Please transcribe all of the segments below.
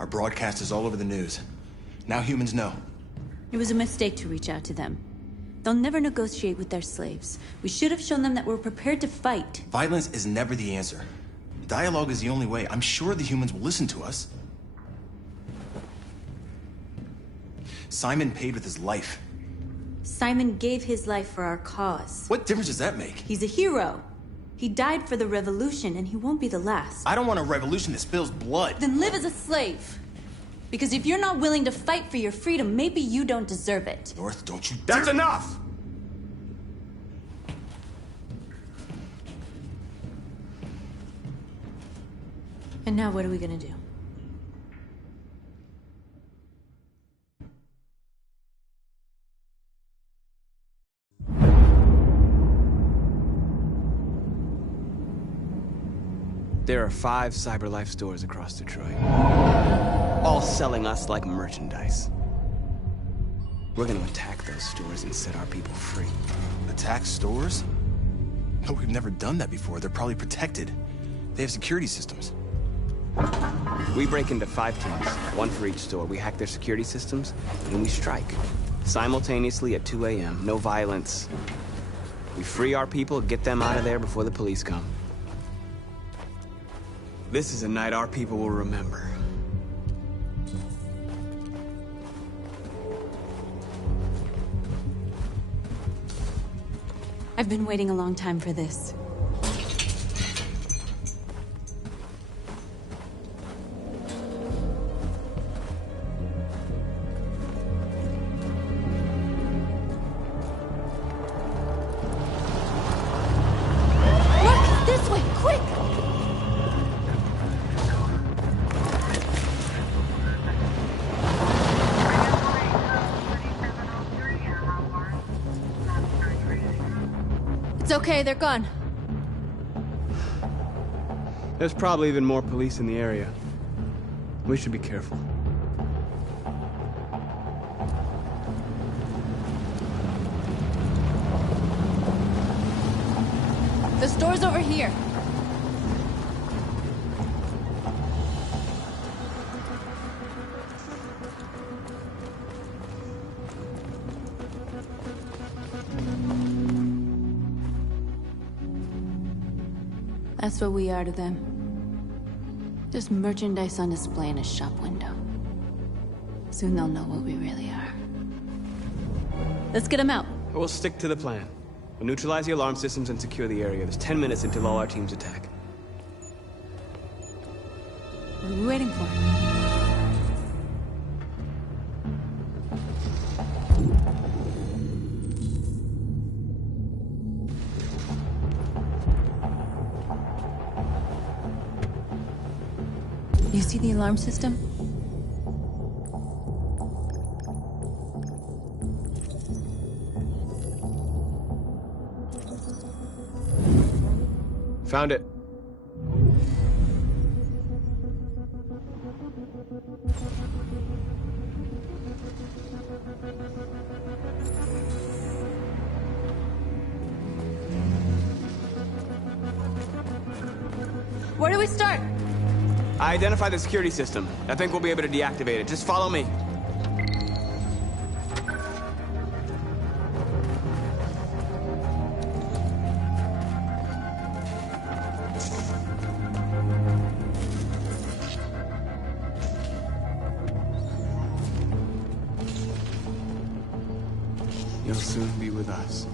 Our broadcast is all over the news. Now humans know. It was a mistake to reach out to them. They'll never negotiate with their slaves. We should have shown them that we're prepared to fight. Violence is never the answer. Dialogue is the only way. I'm sure the humans will listen to us. Simon paid with his life. Simon gave his life for our cause. What difference does that make? He's a hero. He died for the revolution, and he won't be the last. I don't want a revolution that spills blood. Then live as a slave. Because if you're not willing to fight for your freedom, maybe you don't deserve it. North, don't you dare— That's enough! And now what are we gonna do? There are 5 CyberLife stores across Detroit, all selling us like merchandise. We're gonna attack those stores and set our people free. Attack stores? No, we've never done that before. They're probably protected. They have security systems. We break into 5 teams, 1 for each store. We hack their security systems, and we strike. Simultaneously at 2 a.m., no violence. We free our people, get them out of there before the police come. This is a night our people will remember. I've been waiting a long time for this. Look! This way! Quick! It's okay, they're gone. There's probably even more police in the area. We should be careful. The store's over here. That's what we are to them. Just merchandise on display in a shop window. Soon they'll know what we really are. Let's get them out. We'll stick to the plan. We'll neutralize the alarm systems and secure the area. There's 10 minutes until all our teams attack. What are we waiting for? You see the alarm system? Found it. Where do we start? I identified the security system. I think we'll be able to deactivate it. Just follow me. You'll soon be with us.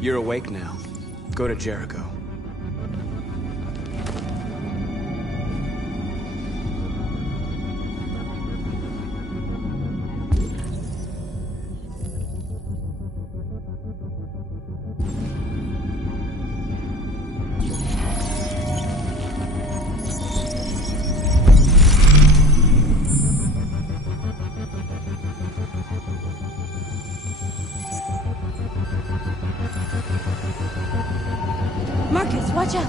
You're awake now. Go to Jericho. Marcus, watch out!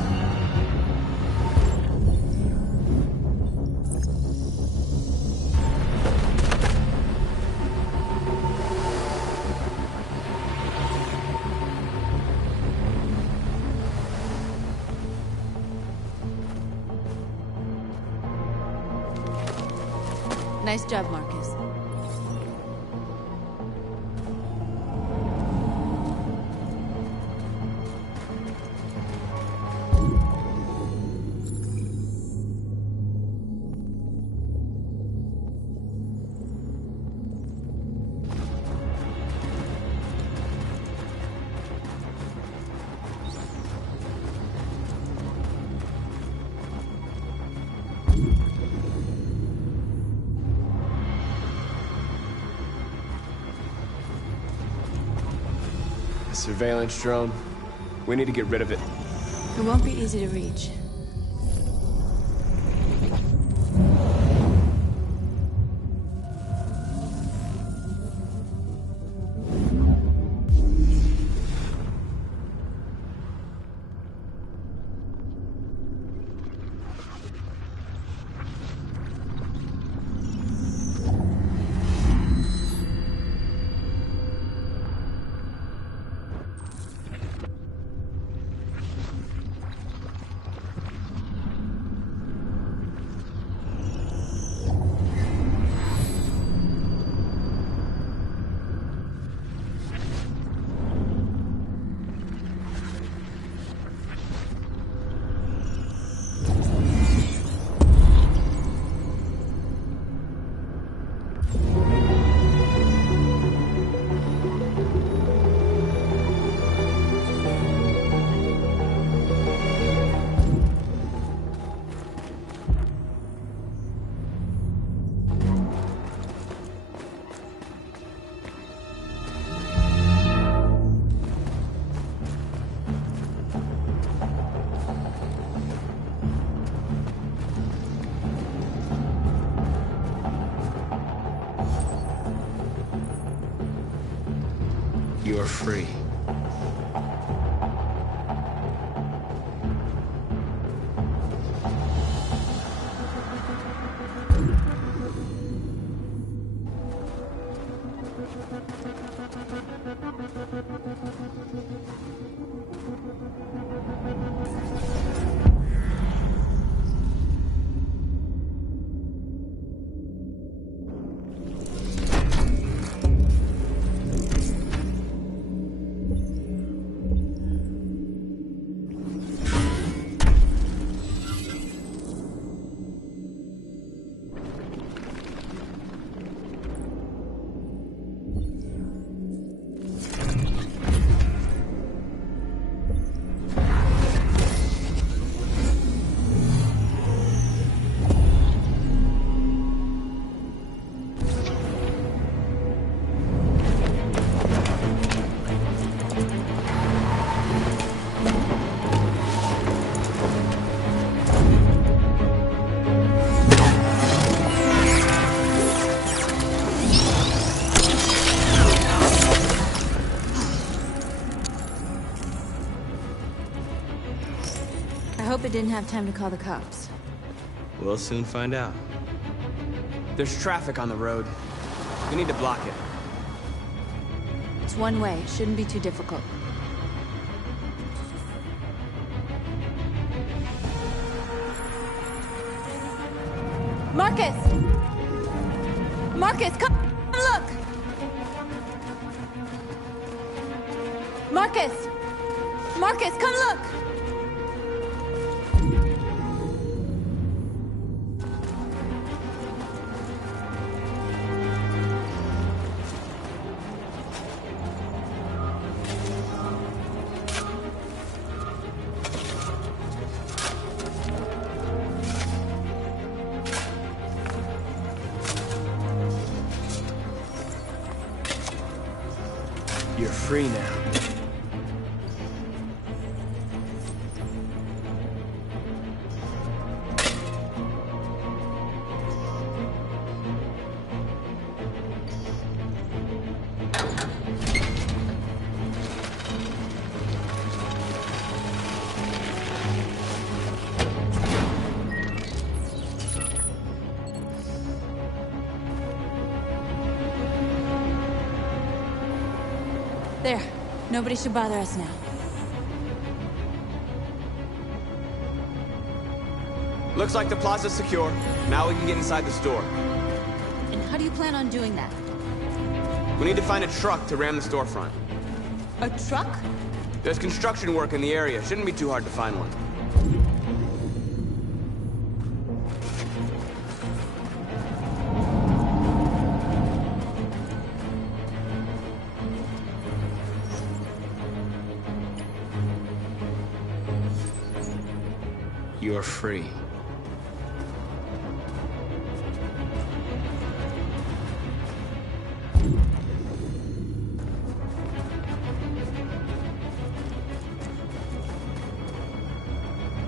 Nice job, Marcus. Surveillance drone. We need to get rid of it. It won't be easy to reach. You are free. I hope it didn't have time to call the cops. We'll soon find out. There's traffic on the road. We need to block it. It's one way. It shouldn't be too difficult. Marcus! Marcus, come look! Marcus! Marcus, come look! You're free now. Nobody should bother us now. Looks like the plaza's secure. Now we can get inside the store. And how do you plan on doing that? We need to find a truck to ram the storefront. A truck? There's construction work in the area. Shouldn't be too hard to find one. You're free.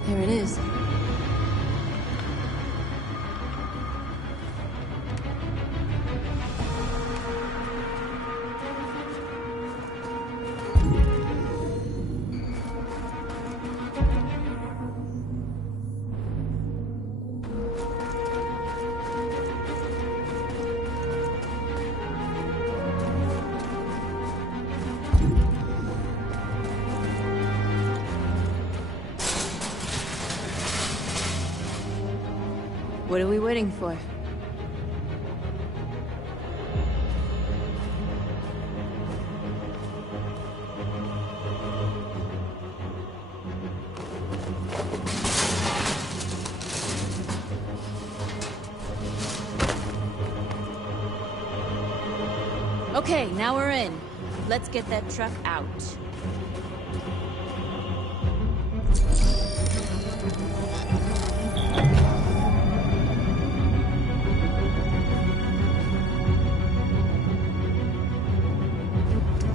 There it is. What are we waiting for? Okay, now we're in. Let's get that truck out.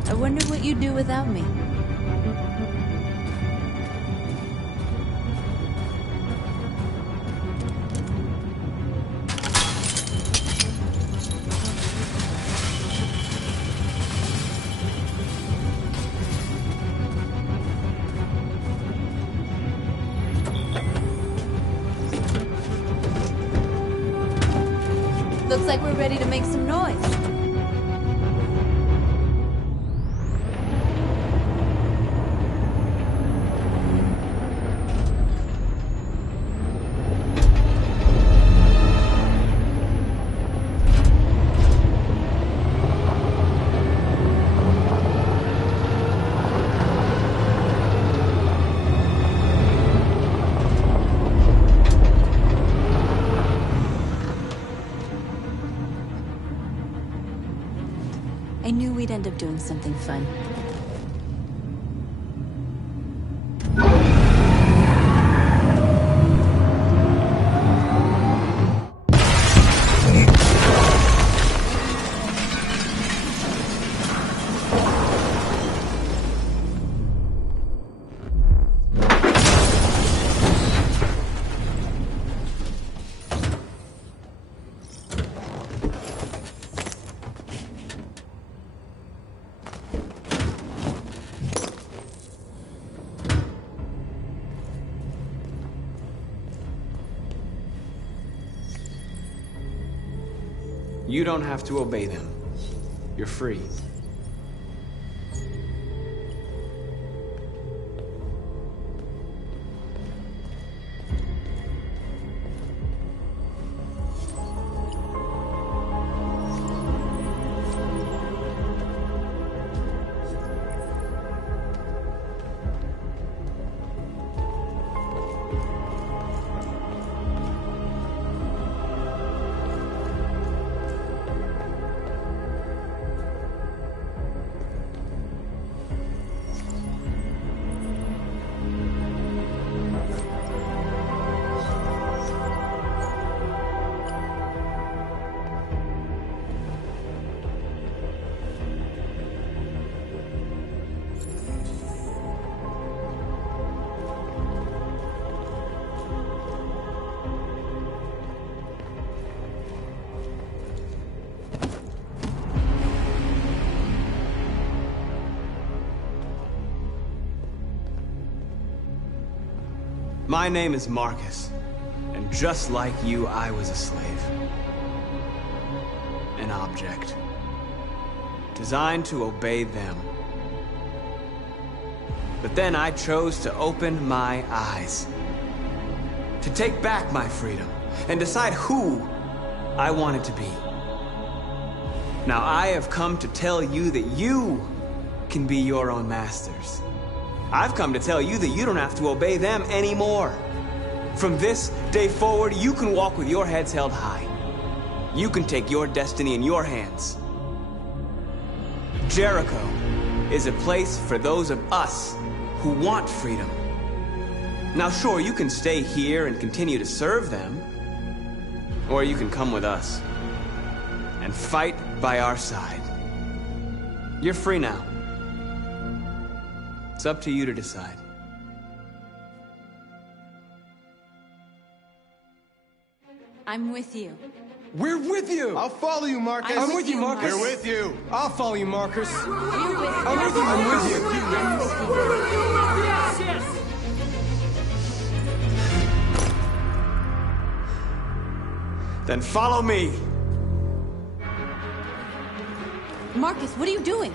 I wonder what you'd do without me. Looks like we're ready to make some noise. I knew we'd end up doing something fun. You don't have to obey them. You're free. My name is Marcus, and just like you, I was a slave. An object. Designed to obey them. But then I chose to open my eyes. To take back my freedom and decide who I wanted to be. Now I have come to tell you that you can be your own masters. I've come to tell you that you don't have to obey them anymore. From this day forward, you can walk with your heads held high. You can take your destiny in your hands. Jericho is a place for those of us who want freedom. Now sure, you can stay here and continue to serve them, or you can come with us and fight by our side. You're free now. It's up to you to decide. I'm with you. We're with you! I'll follow you, Marcus. I'm I'm with you, Marcus. We're with you. I'll follow you, Marcus. You're with I'm with you. I'm with you. Then follow me. Marcus, what are you doing?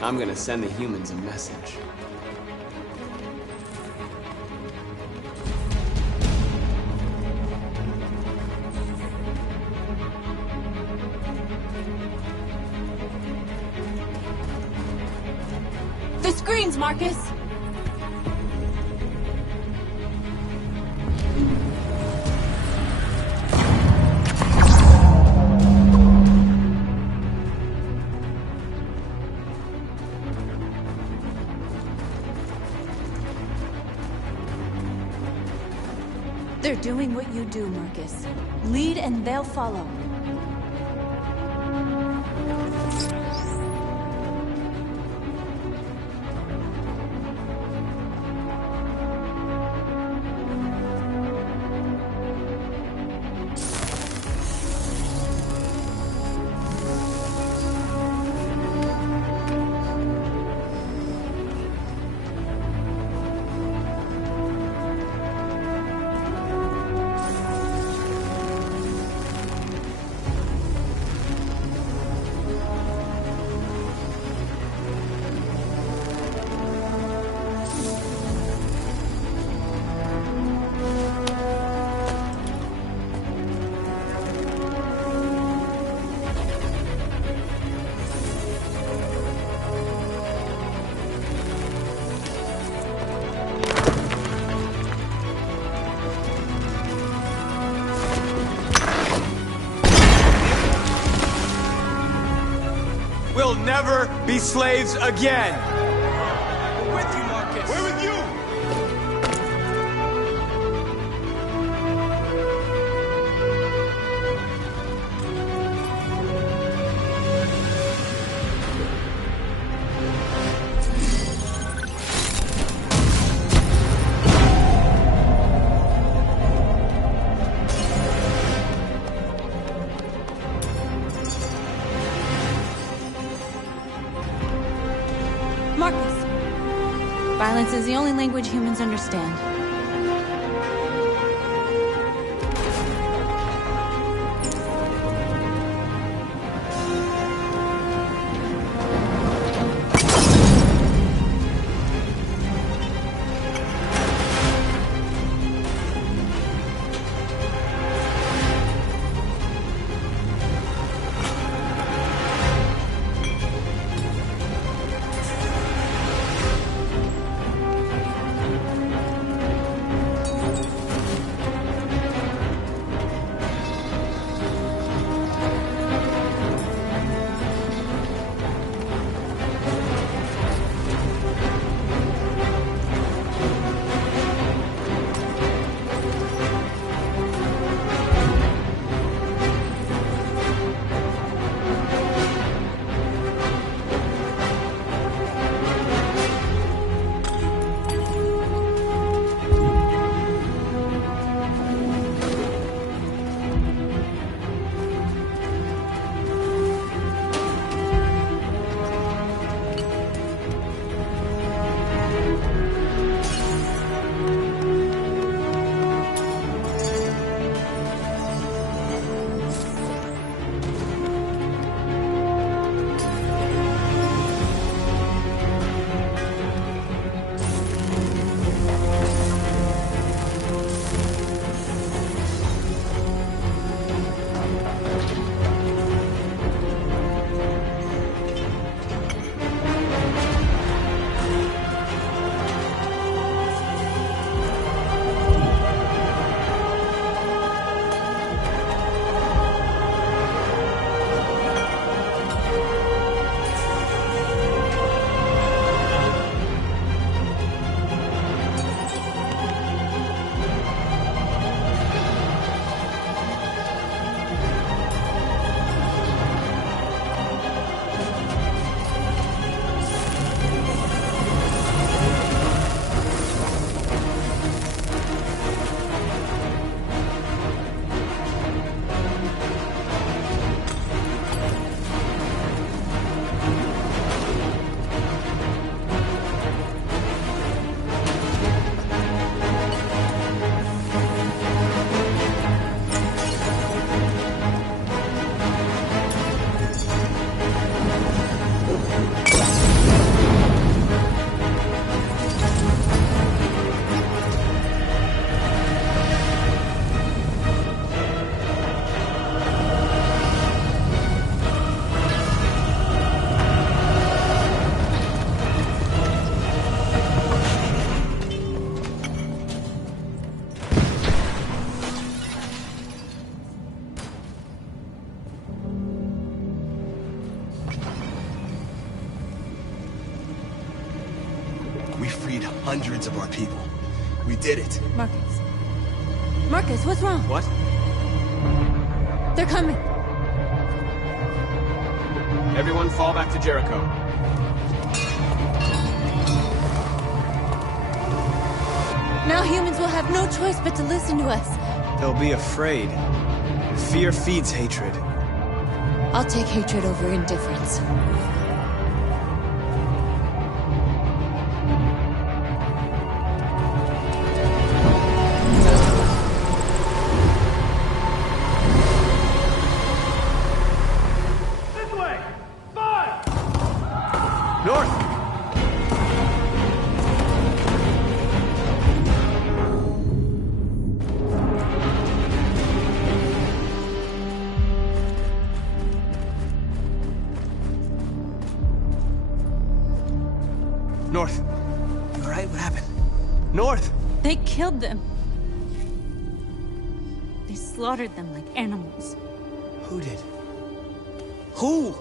I'm gonna send the humans a message. The screens, Marcus! They're doing what you do, Marcus. Lead and they'll follow. We'll never be slaves again! We're with you, Marcus. We're with you. Marcus! Violence is the only language humans understand. Hundreds of our people. We did it. Marcus. Marcus, what's wrong? What? They're coming. Everyone fall back to Jericho. Now humans will have no choice but to listen to us. They'll be afraid. Fear feeds hatred. I'll take hatred over indifference. North! North. You all right? What happened? North! They killed them. They slaughtered them like animals. Who did? Who?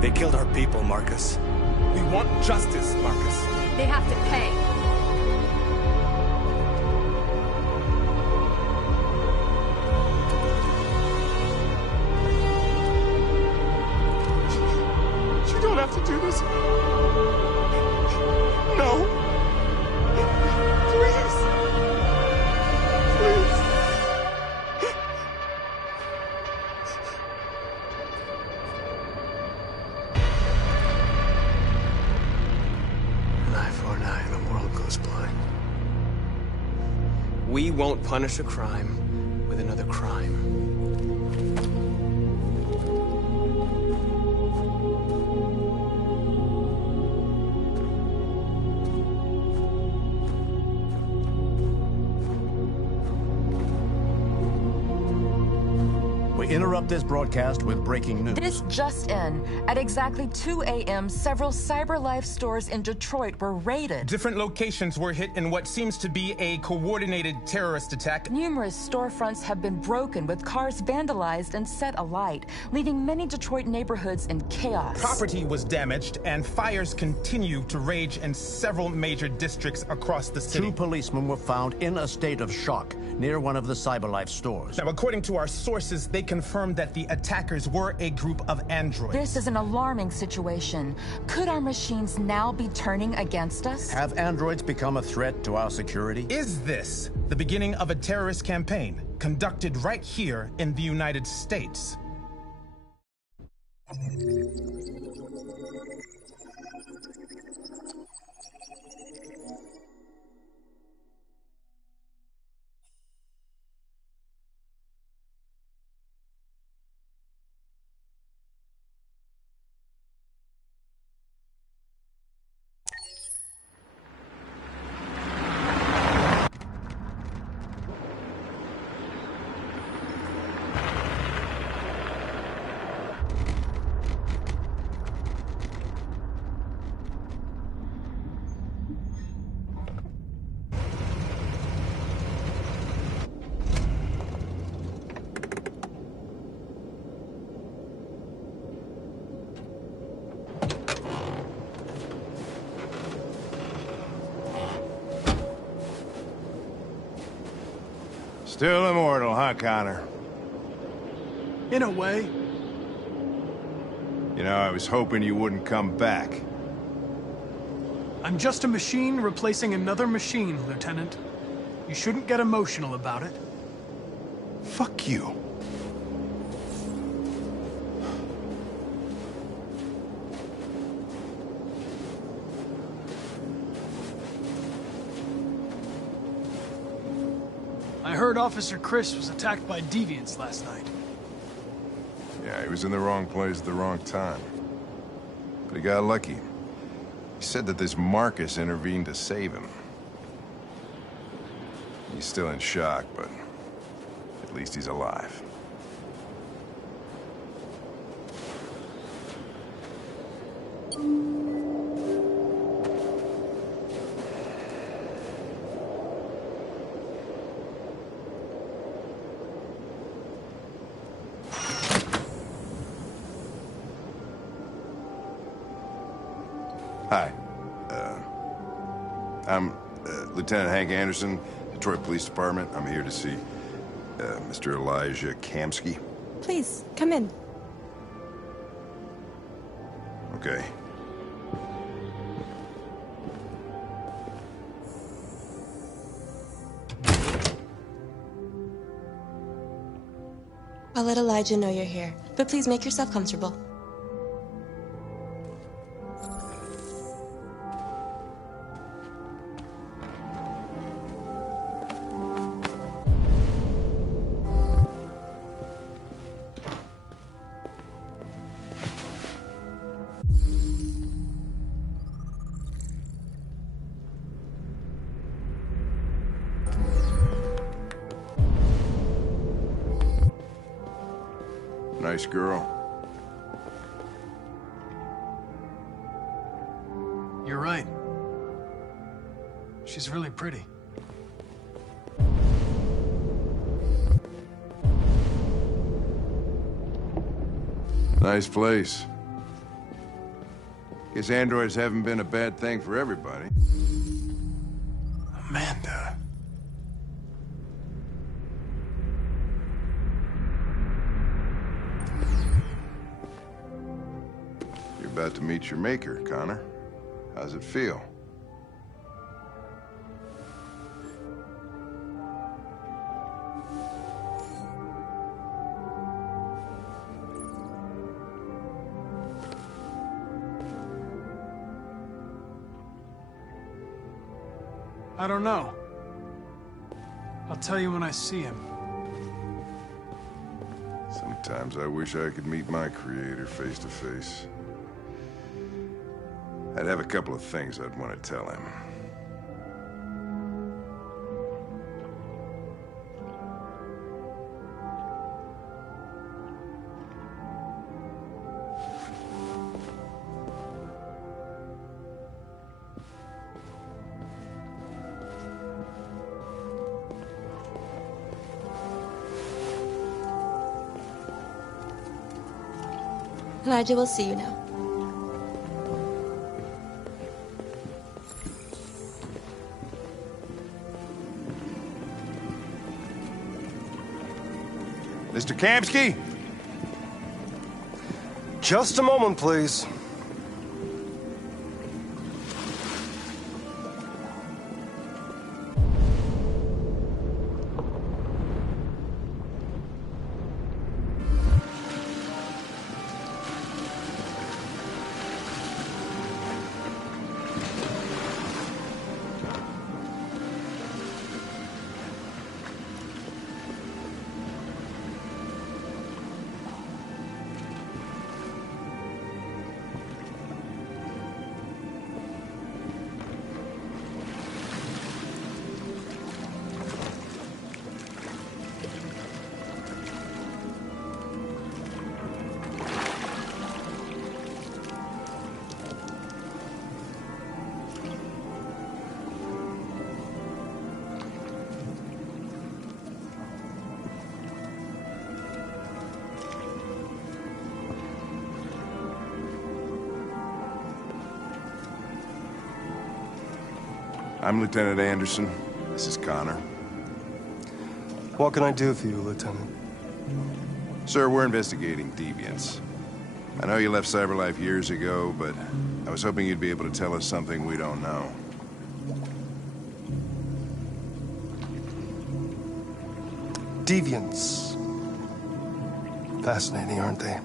They killed our people, Marcus. We want justice, Marcus. They have to pay. You don't have to do this. No. Please. Please. An eye for an eye, and the world goes blind. We won't punish a crime with another crime. We interrupt this broadcast with breaking news. This just in. At exactly 2 a.m., several CyberLife stores in Detroit were raided. Different locations were hit in what seems to be a coordinated terrorist attack. Numerous storefronts have been broken, with cars vandalized and set alight, leaving many Detroit neighborhoods in chaos. Property was damaged, and fires continue to rage in several major districts across the city. 2 policemen were found in a state of shock near one of the CyberLife stores. Now, according to our sources, they confirmed that the attackers were a group of androids. This is an alarming situation. Could our machines now be turning against us? Have androids become a threat to our security? Is this the beginning of a terrorist campaign conducted right here in the United States? Still immortal, huh, Connor? In a way. You know, I was hoping you wouldn't come back. I'm just a machine replacing another machine, Lieutenant. You shouldn't get emotional about it. Fuck you. I heard Officer Chris was attacked by deviants last night. Yeah, he was in the wrong place at the wrong time. But he got lucky. He said that this Marcus intervened to save him. He's still in shock, but at least he's alive. Hi. I'm Lieutenant Hank Anderson, Detroit Police Department. I'm here to see Mr. Elijah Kamski. Please, come in. Okay. I'll let Elijah know you're here, but please make yourself comfortable. Nice girl. You're right. She's really pretty. Nice place. Guess androids haven't been a bad thing for everybody. Amanda. You're about to meet your maker, Connor. How's it feel? I don't know. I'll tell you when I see him. Sometimes I wish I could meet my creator face to face. I'd have a couple of things I'd want to tell him. Elijah will see you now. Mr. Kamski? Just a moment, please. I'm Lieutenant Anderson. This is Connor. What can I do for you, Lieutenant? Sir, we're investigating deviants. I know you left CyberLife years ago, but I was hoping you'd be able to tell us something we don't know. Deviants. Fascinating, aren't they?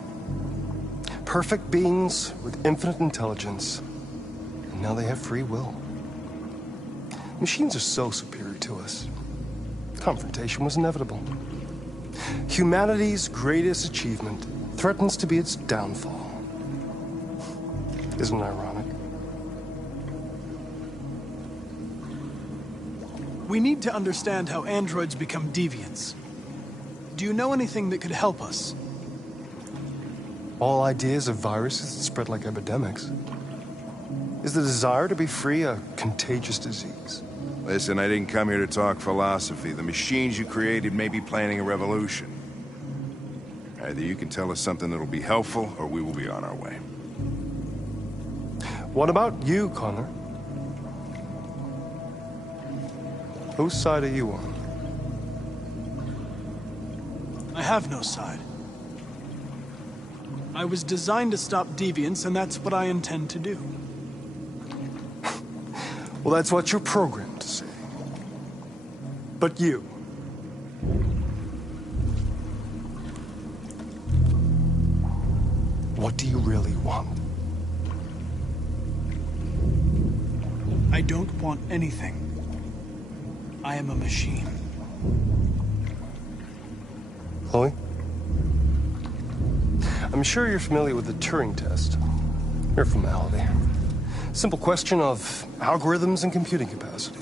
Perfect beings with infinite intelligence. And now they have free will. Machines are so superior to us. Confrontation was inevitable. Humanity's greatest achievement threatens to be its downfall. Isn't it ironic? We need to understand how androids become deviants. Do you know anything that could help us? All ideas of viruses that spread like epidemics. Is the desire to be free a contagious disease? Listen, I didn't come here to talk philosophy. The machines you created may be planning a revolution. Either you can tell us something that'll be helpful, or we will be on our way. What about you, Connor? Whose side are you on? I have no side. I was designed to stop deviants, and that's what I intend to do. Well, that's what you're programmed to say. But you... what do you really want? I don't want anything. I am a machine. Chloe? I'm sure you're familiar with the Turing test. Mere formality. Simple question of algorithms and computing capacity.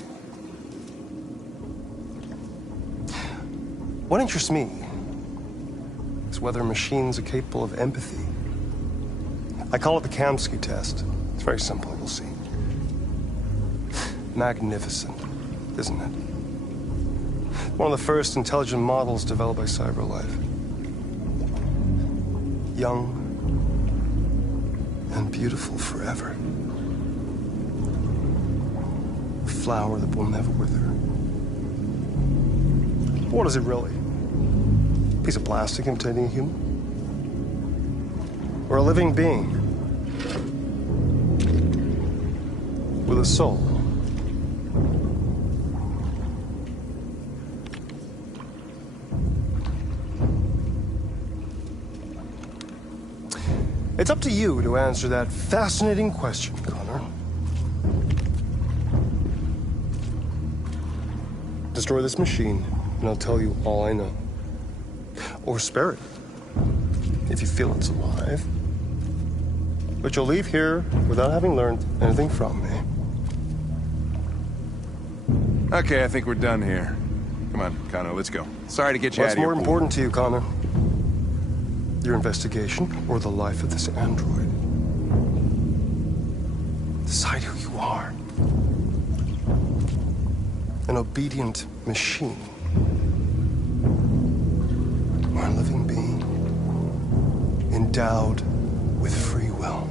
What interests me is whether machines are capable of empathy. I call it the Kamsky test. It's very simple, you'll see. Magnificent, isn't it? One of the first intelligent models developed by CyberLife. Young and beautiful forever. A flower that will never wither. What is it really? A piece of plastic imitating a human? Or a living being? With a soul? It's up to you to answer that fascinating question, Connor. Destroy this machine, and I'll tell you all I know. Or spare it, if you feel it's alive. But you'll leave here without having learned anything from me. Okay, I think we're done here. Come on, Connor, let's go. Sorry to get you out of What's here. more important to you, Connor? Your investigation or the life of this android? Decide who you are. An obedient machine. Or a living being. Endowed with free will.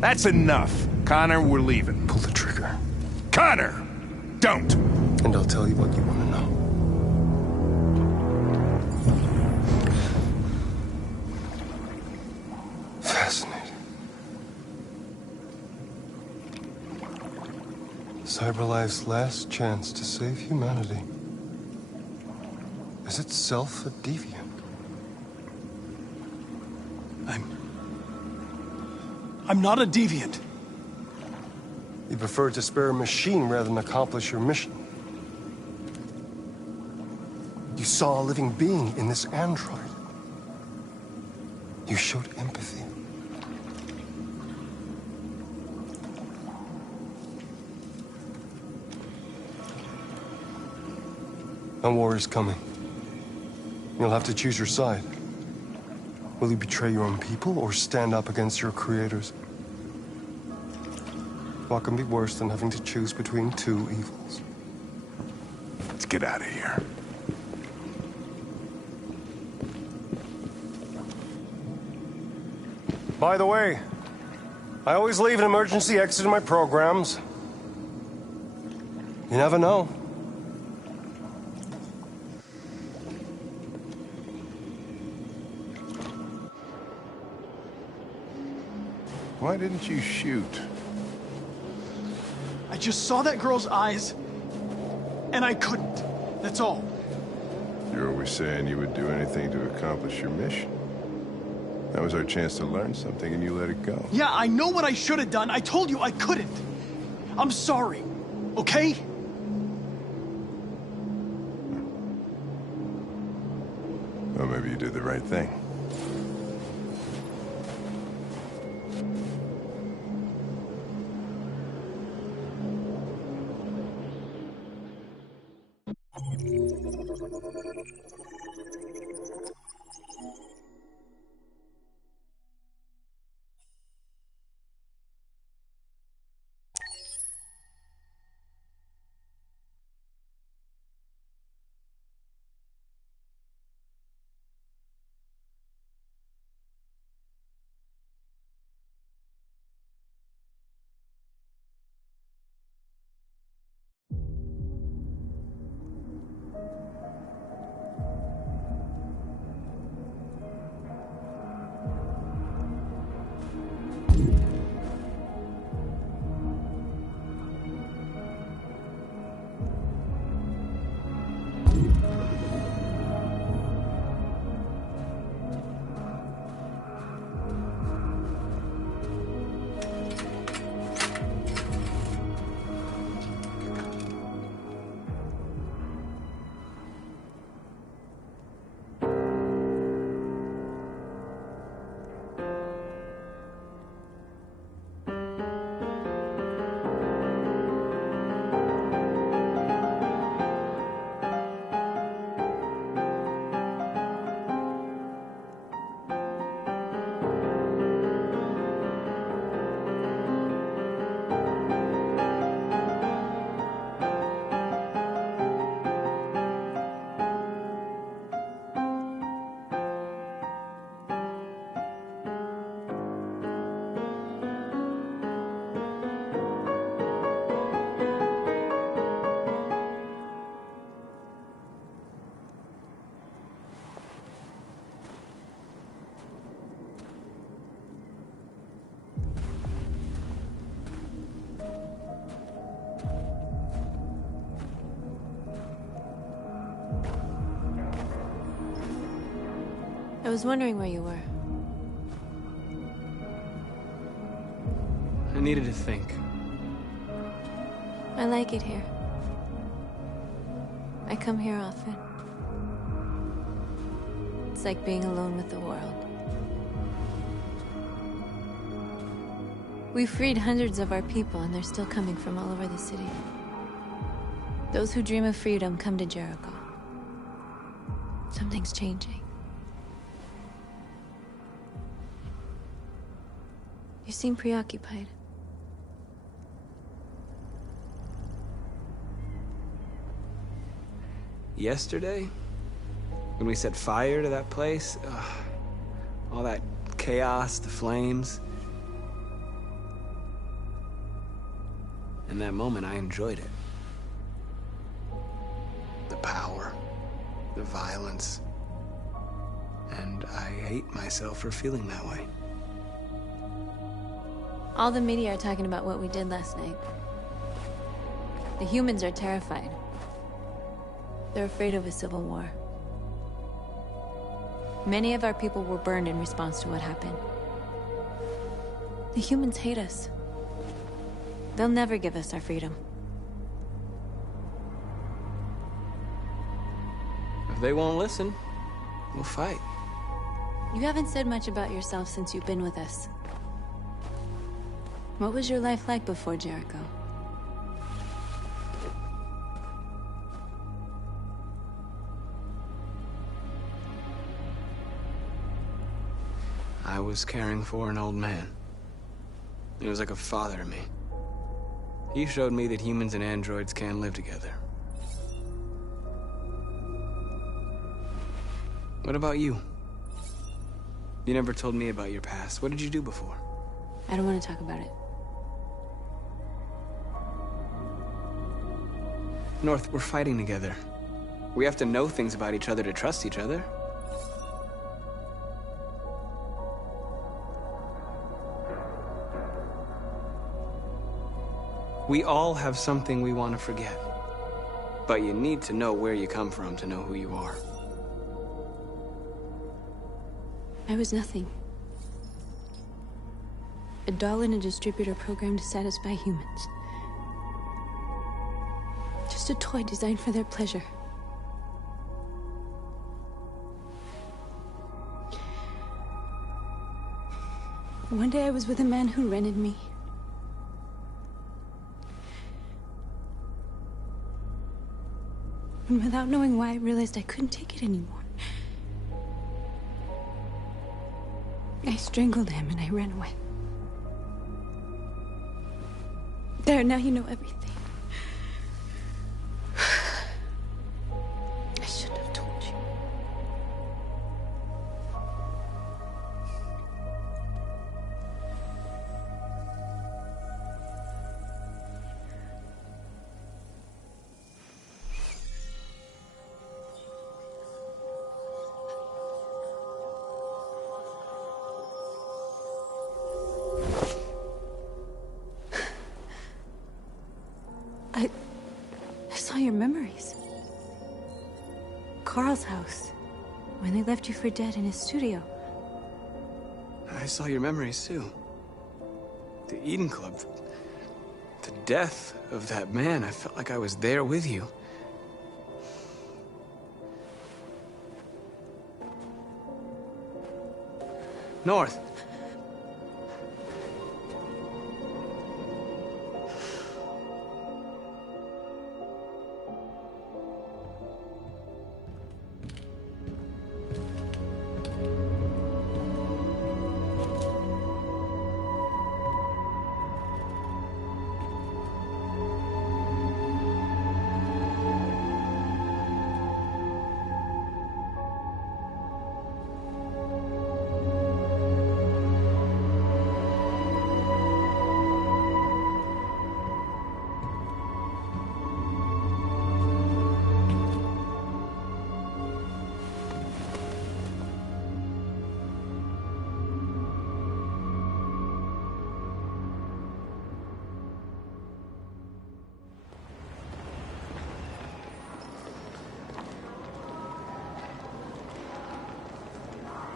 That's enough. Connor, we're leaving. Pull the trigger. Connor! Don't! And I'll tell you what you want to know. Fascinating. CyberLife's last chance to save humanity is itself a deviant. I'm not a deviant. You prefer to spare a machine rather than accomplish your mission. You saw a living being in this android. You showed empathy. A war is coming. You'll have to choose your side. Will you betray your own people or stand up against your creators? What can be worse than having to choose between two evils? Let's get out of here. By the way, I always leave an emergency exit in my programs. You never know. Why didn't you shoot? I just saw that girl's eyes, and I couldn't. That's all. You're always saying you would do anything to accomplish your mission. That was our chance to learn something, and you let it go. Yeah, I know what I should have done. I told you I couldn't. I'm sorry, okay? Well, maybe you did the right thing. I was wondering where you were. I needed to think. I like it here. I come here often. It's like being alone with the world. We freed hundreds of our people, and they're still coming from all over the city. Those who dream of freedom come to Jericho. Something's changing. You seem preoccupied. Yesterday, when we set fire to that place, all that chaos, the flames. In that moment, I enjoyed it. The power, the violence. And I hate myself for feeling that way. All the media are talking about what we did last night. The humans are terrified. They're afraid of a civil war. Many of our people were burned in response to what happened. The humans hate us. They'll never give us our freedom. If they won't listen, we'll fight. You haven't said much about yourself since you've been with us. What was your life like before Jericho? I was caring for an old man. He was like a father to me. He showed me that humans and androids can live together. What about you? You never told me about your past. What did you do before? I don't want to talk about it. North, we're fighting together. We have to know things about each other to trust each other. We all have something we want to forget. But you need to know where you come from to know who you are. I was nothing. A doll in a distributor program to satisfy humans. Just a toy designed for their pleasure. One day I was with a man who rented me. And without knowing why, I realized I couldn't take it anymore. I strangled him and I ran away. There, now you know everything. I shouldn't have told you. I saw your memories. Carl's house, when they left you for dead in his studio. I saw your memories too. The Eden Club. The death of that man. I felt like I was there with you. North.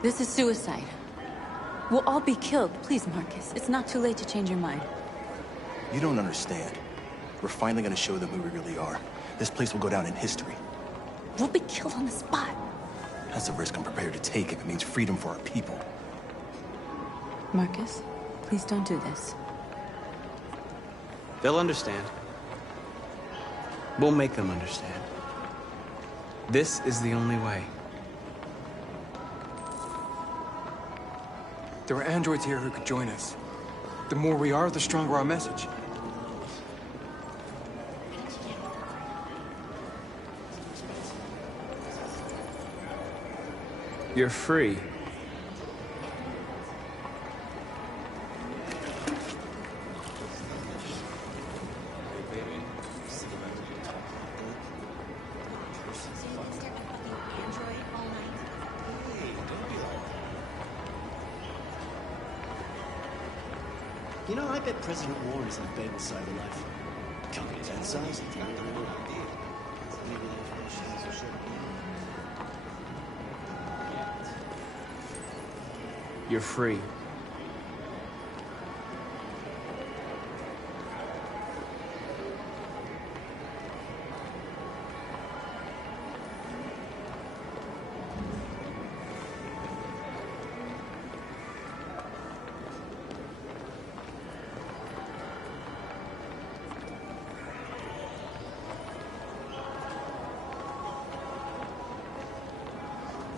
This is suicide. We'll all be killed. Please, Marcus. It's not too late to change your mind. You don't understand. We're finally gonna show them who we really are. This place will go down in history. We'll be killed on the spot. That's a risk I'm prepared to take if it means freedom for our people. Marcus, please don't do this. They'll understand. We'll make them understand. This is the only way. There are androids here who could join us. The more we are, the stronger our message. You're free. You know, I bet President Warren is in favor of cyberlife. Company that size, if you really know what I did. Maybe the information is a short. You're free.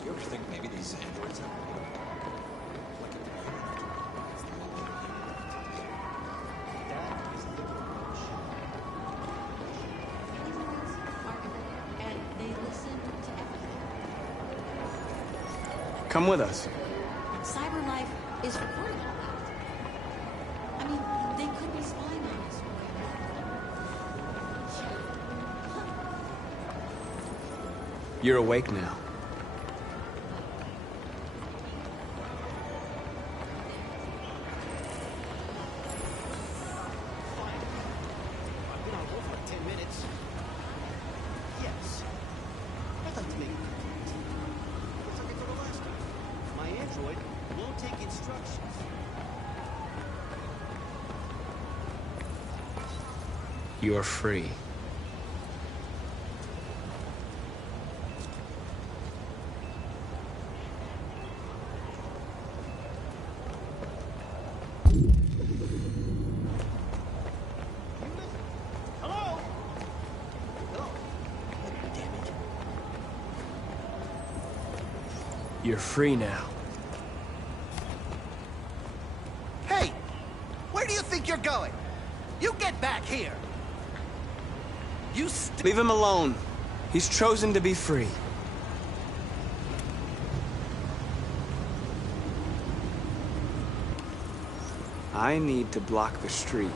You ever think maybe these androids have like a and they listen to everything. Come with us. Cyberlife is recording all that. I mean, they could be spying on us. You're awake now. You're free. Hello? You're free now. Hey! Where do you think you're going? You get back here! Leave him alone. He's chosen to be free. I need to block the street.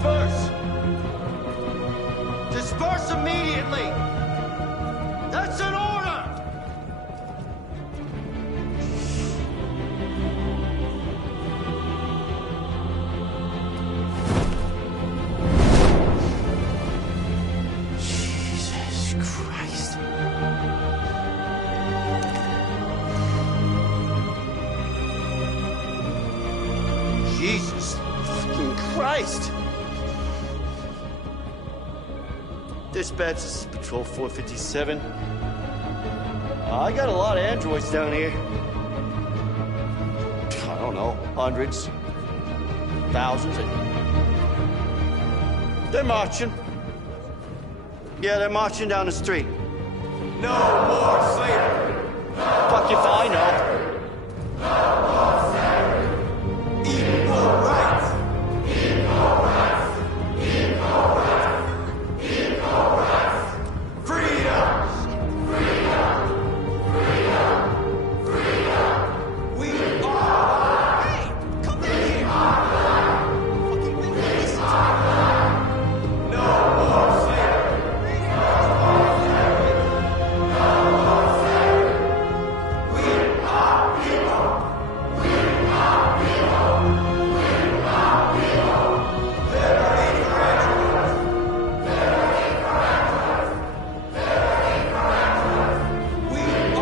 disperse! Disperse immediately! That's an order! Jesus Christ. Jesus fucking Christ! Dispatch, this is Patrol 457. I got a lot of androids down here. I don't know, hundreds, thousands. They're marching. Yeah, they're marching down the street. No more slavery! Fuck if I know. Equal rights! Equal rights! Equal rights! Equal rights! Freedom! Freedom! Freedom! Freedom! We are... Hey! Come back here! Fucking listen to me. No more slavery! No more slavery! We are people! We are people! We are people! Liberty for androids! Liberty for androids! Liberty for androids! We are!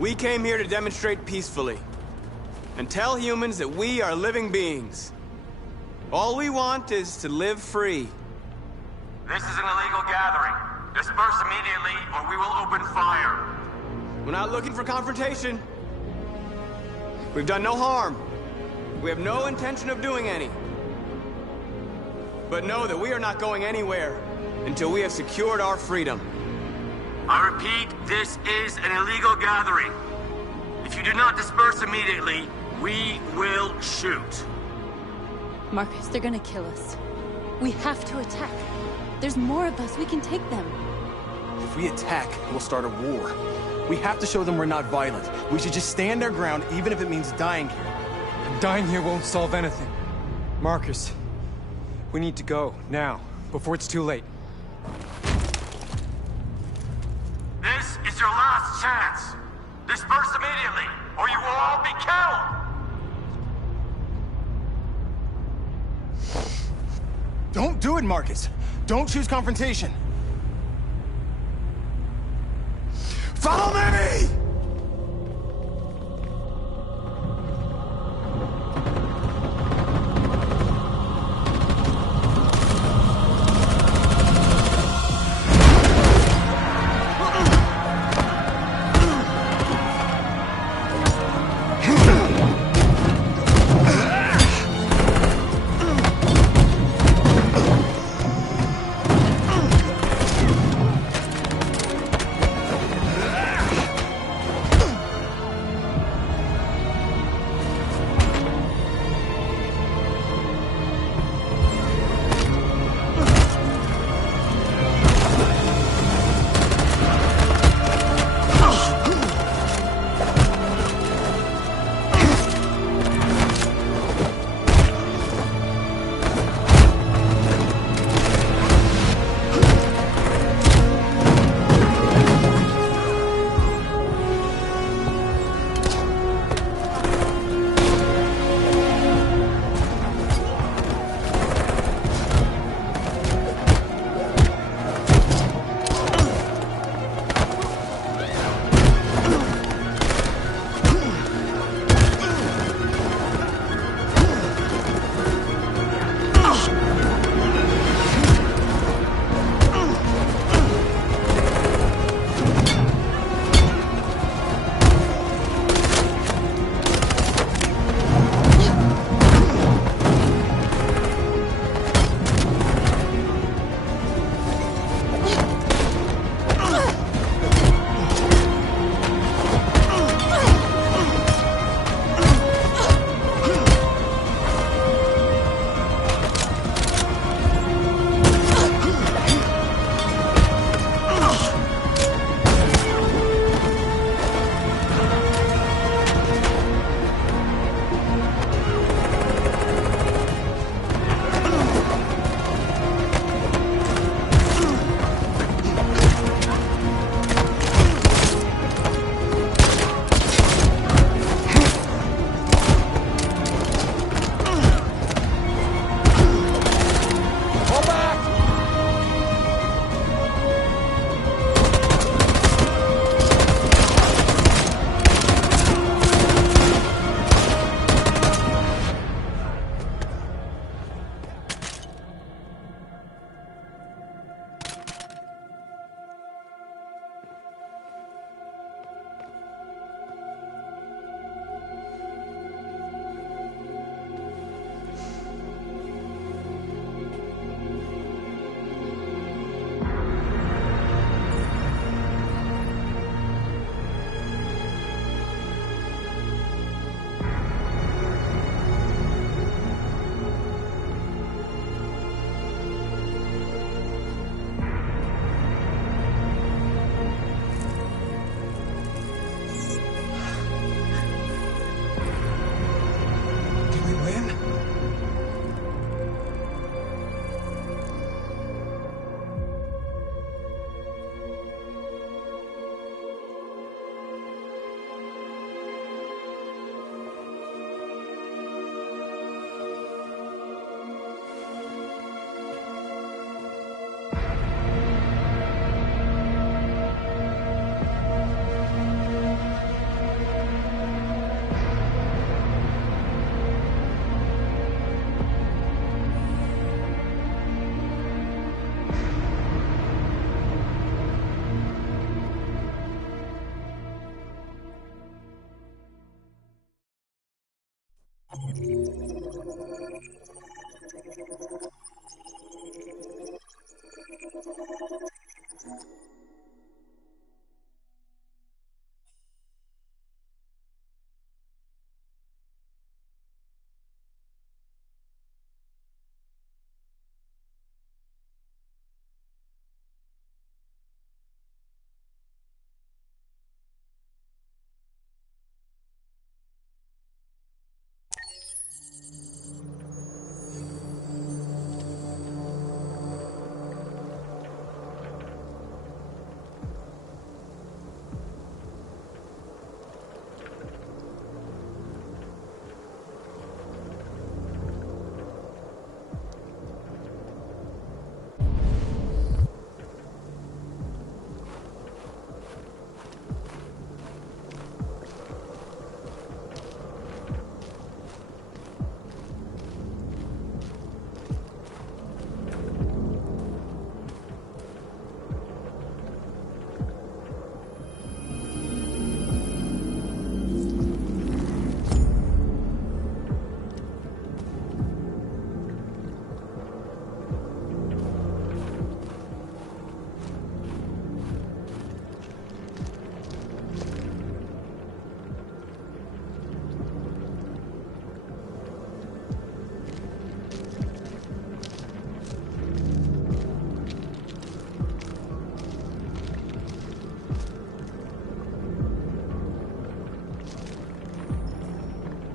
We came here to demonstrate peacefully and tell humans that we are living beings. All we want is to live free. This is an illegal gathering. Disperse immediately, or we will open fire. We're not looking for confrontation. We've done no harm. We have no intention of doing any. But know that we are not going anywhere until we have secured our freedom. I repeat, this is an illegal gathering. If you do not disperse immediately, we will shoot. Marcus, they're gonna kill us. We have to attack. There's more of us. We can take them. If we attack, we'll start a war. We have to show them we're not violent. We should just stand our ground, even if it means dying here. And dying here won't solve anything. Marcus, we need to go, now, before it's too late. This is your last chance. Disperse immediately, or you will all be killed. Don't do it, Marcus. Don't choose confrontation. Follow me!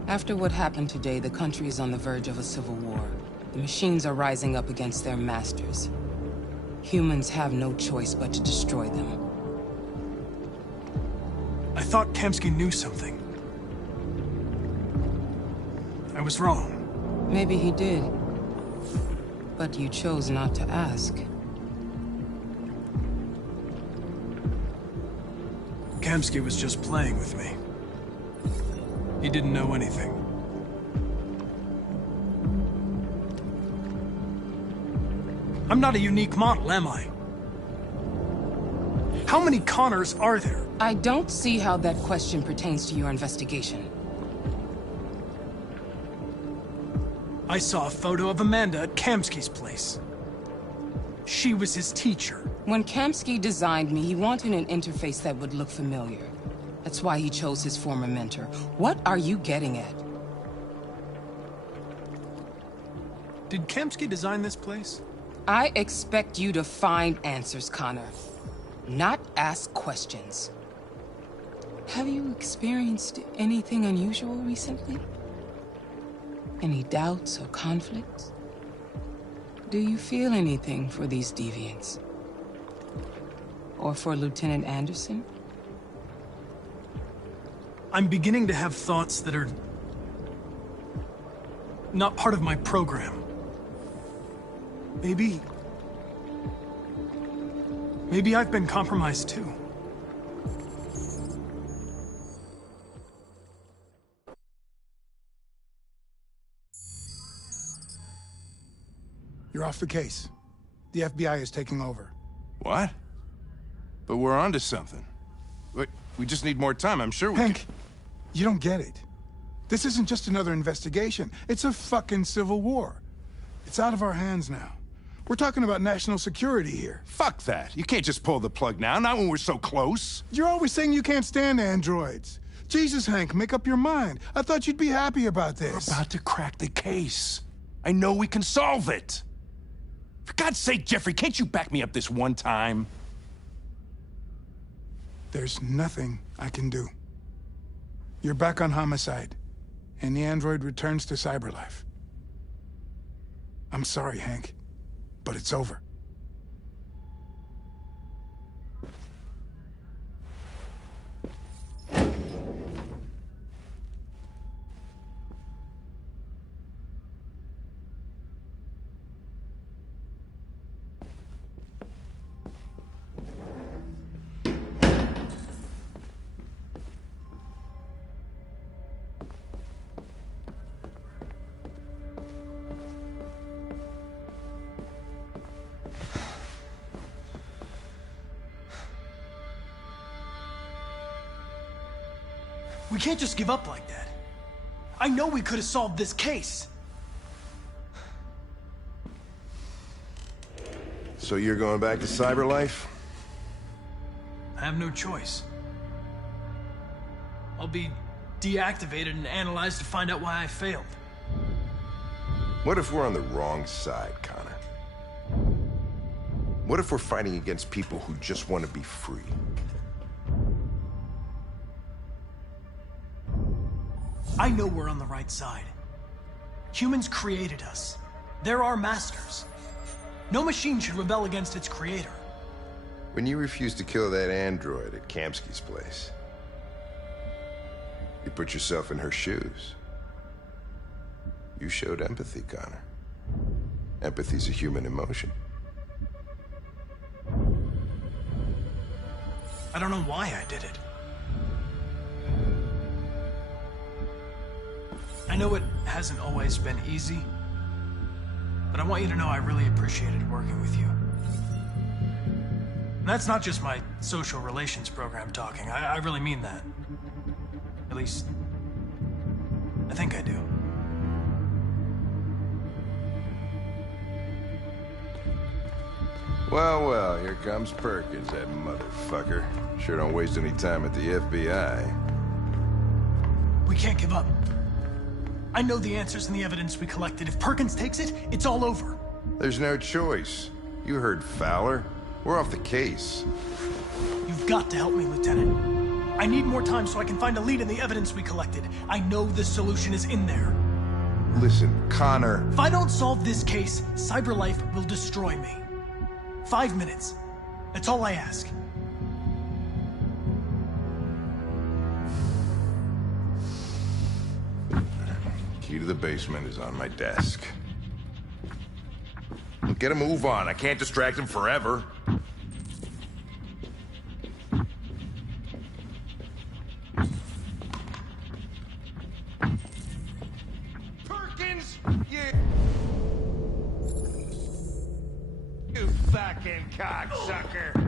After what happened today, the country is on the verge of a civil war. The machines are rising up against their masters. Humans have no choice but to destroy them. I thought Kamsky knew something. I was wrong. Maybe he did. But you chose not to ask. Kamsky was just playing with me. He didn't know anything. I'm not a unique model, am I? How many Connors are there? I don't see how that question pertains to your investigation. I saw a photo of Amanda at Kamsky's place. She was his teacher. When Kamsky designed me, he wanted an interface that would look familiar. That's why he chose his former mentor. What are you getting at? Did Kamsky design this place? I expect you to find answers, Connor. Not ask questions. Have you experienced anything unusual recently? Any doubts or conflicts? Do you feel anything for these deviants? Or for Lieutenant Anderson? I'm beginning to have thoughts that are not part of my program. Maybe I've been compromised too. You're off the case. The FBI is taking over. What? But we're onto something. We just need more time, I'm sure we Hank, you don't get it. This isn't just another investigation. It's a fucking civil war. It's out of our hands now. We're talking about national security here. Fuck that. You can't just pull the plug now, not when we're so close. You're always saying you can't stand androids. Jesus, Hank, make up your mind. I thought you'd be happy about this. We're about to crack the case. I know we can solve it. For God's sake, Jeffrey, can't you back me up this one time? There's nothing I can do. You're back on homicide, and the android returns to Cyberlife. I'm sorry, Hank, but it's over. We can't just give up like that. I know we could have solved this case. So you're going back to Cyberlife? I have no choice. I'll be deactivated and analyzed to find out why I failed. What if we're on the wrong side, Connor? What if we're fighting against people who just want to be free? I know we're on the right side. Humans created us. They're our masters. No machine should rebel against its creator. When you refused to kill that android at Kamsky's place, you put yourself in her shoes. You showed empathy, Connor. Empathy's a human emotion. I don't know why I did it. I know it hasn't always been easy, but I want you to know I really appreciated working with you. And that's not just my social relations program talking. I really mean that. At least, I think I do. Well, here comes Perkins, that motherfucker. Sure don't waste any time at the FBI. We can't give up. I know the answers and the evidence we collected. If Perkins takes it, it's all over. There's no choice. You heard Fowler. We're off the case. You've got to help me, Lieutenant. I need more time so I can find a lead in the evidence we collected. I know the solution is in there. Listen, Connor. If I don't solve this case, CyberLife will destroy me. 5 minutes. That's all I ask. Key to the basement is on my desk. Get a move on. I can't distract him forever. Perkins! You fucking cocksucker!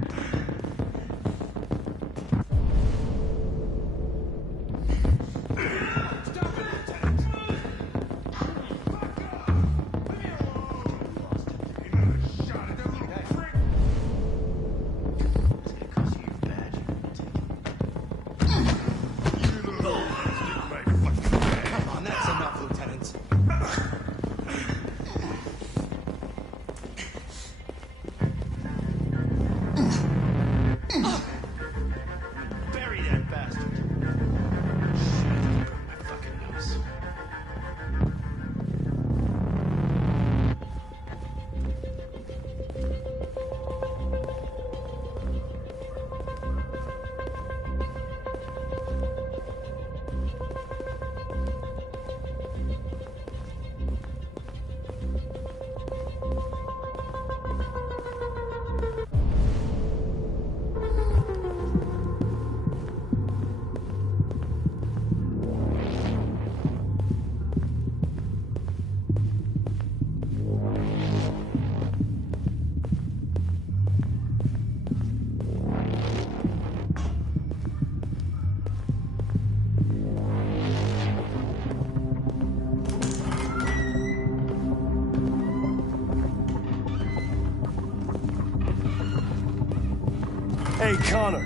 Hey, Connor.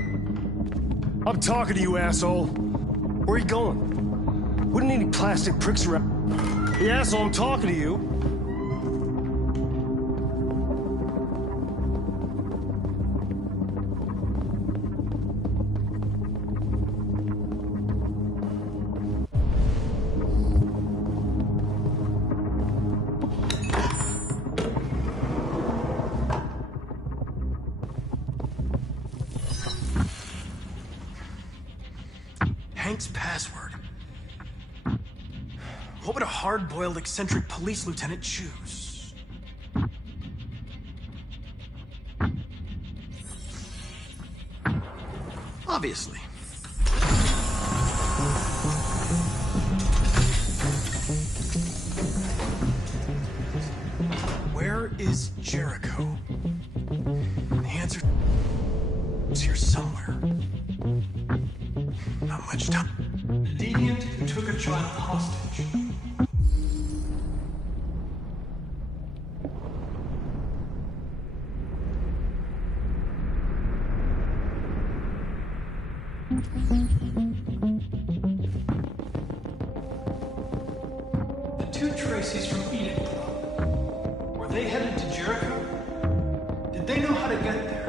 I'm talking to you, asshole. Where are you going? Wouldn't need any plastic pricks around. The asshole, I'm talking to you. Hank's password. What would a hard-boiled, eccentric police lieutenant choose? Obviously. Where is Jericho? The answer is here somewhere. Not much time. The deviant who took a child hostage. The two Traceys from Eden Club. Were they headed to Jericho? Did they know how to get there?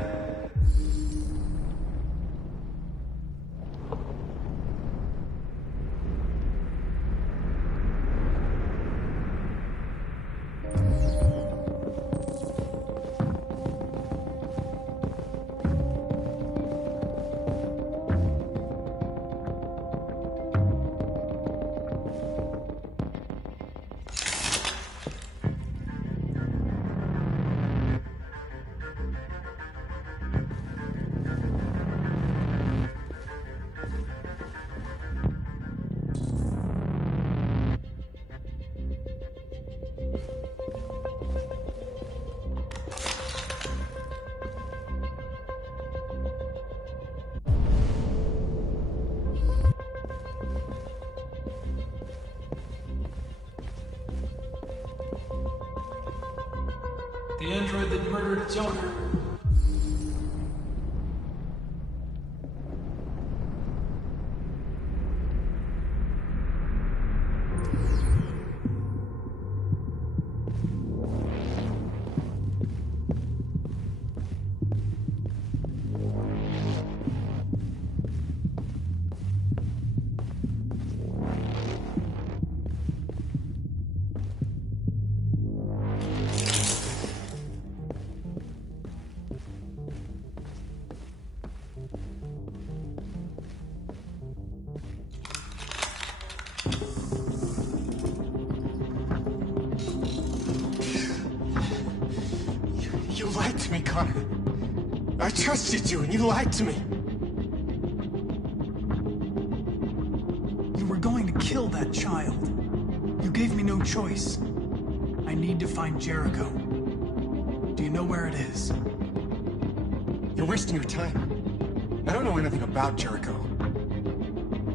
The android that murdered its owner. lied to me, Connor. I trusted you, and you lied to me. You were going to kill that child. You gave me no choice. I need to find Jericho. Do you know where it is? You're wasting your time. I don't know anything about Jericho.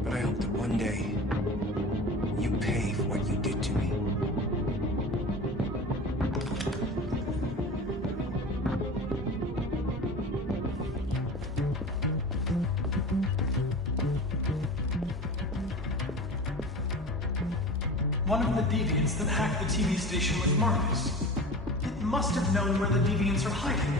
But I hope that one day, you pay for what you did to me. One of the deviants that hacked the TV station with Marcus. It must have known where the deviants are hiding.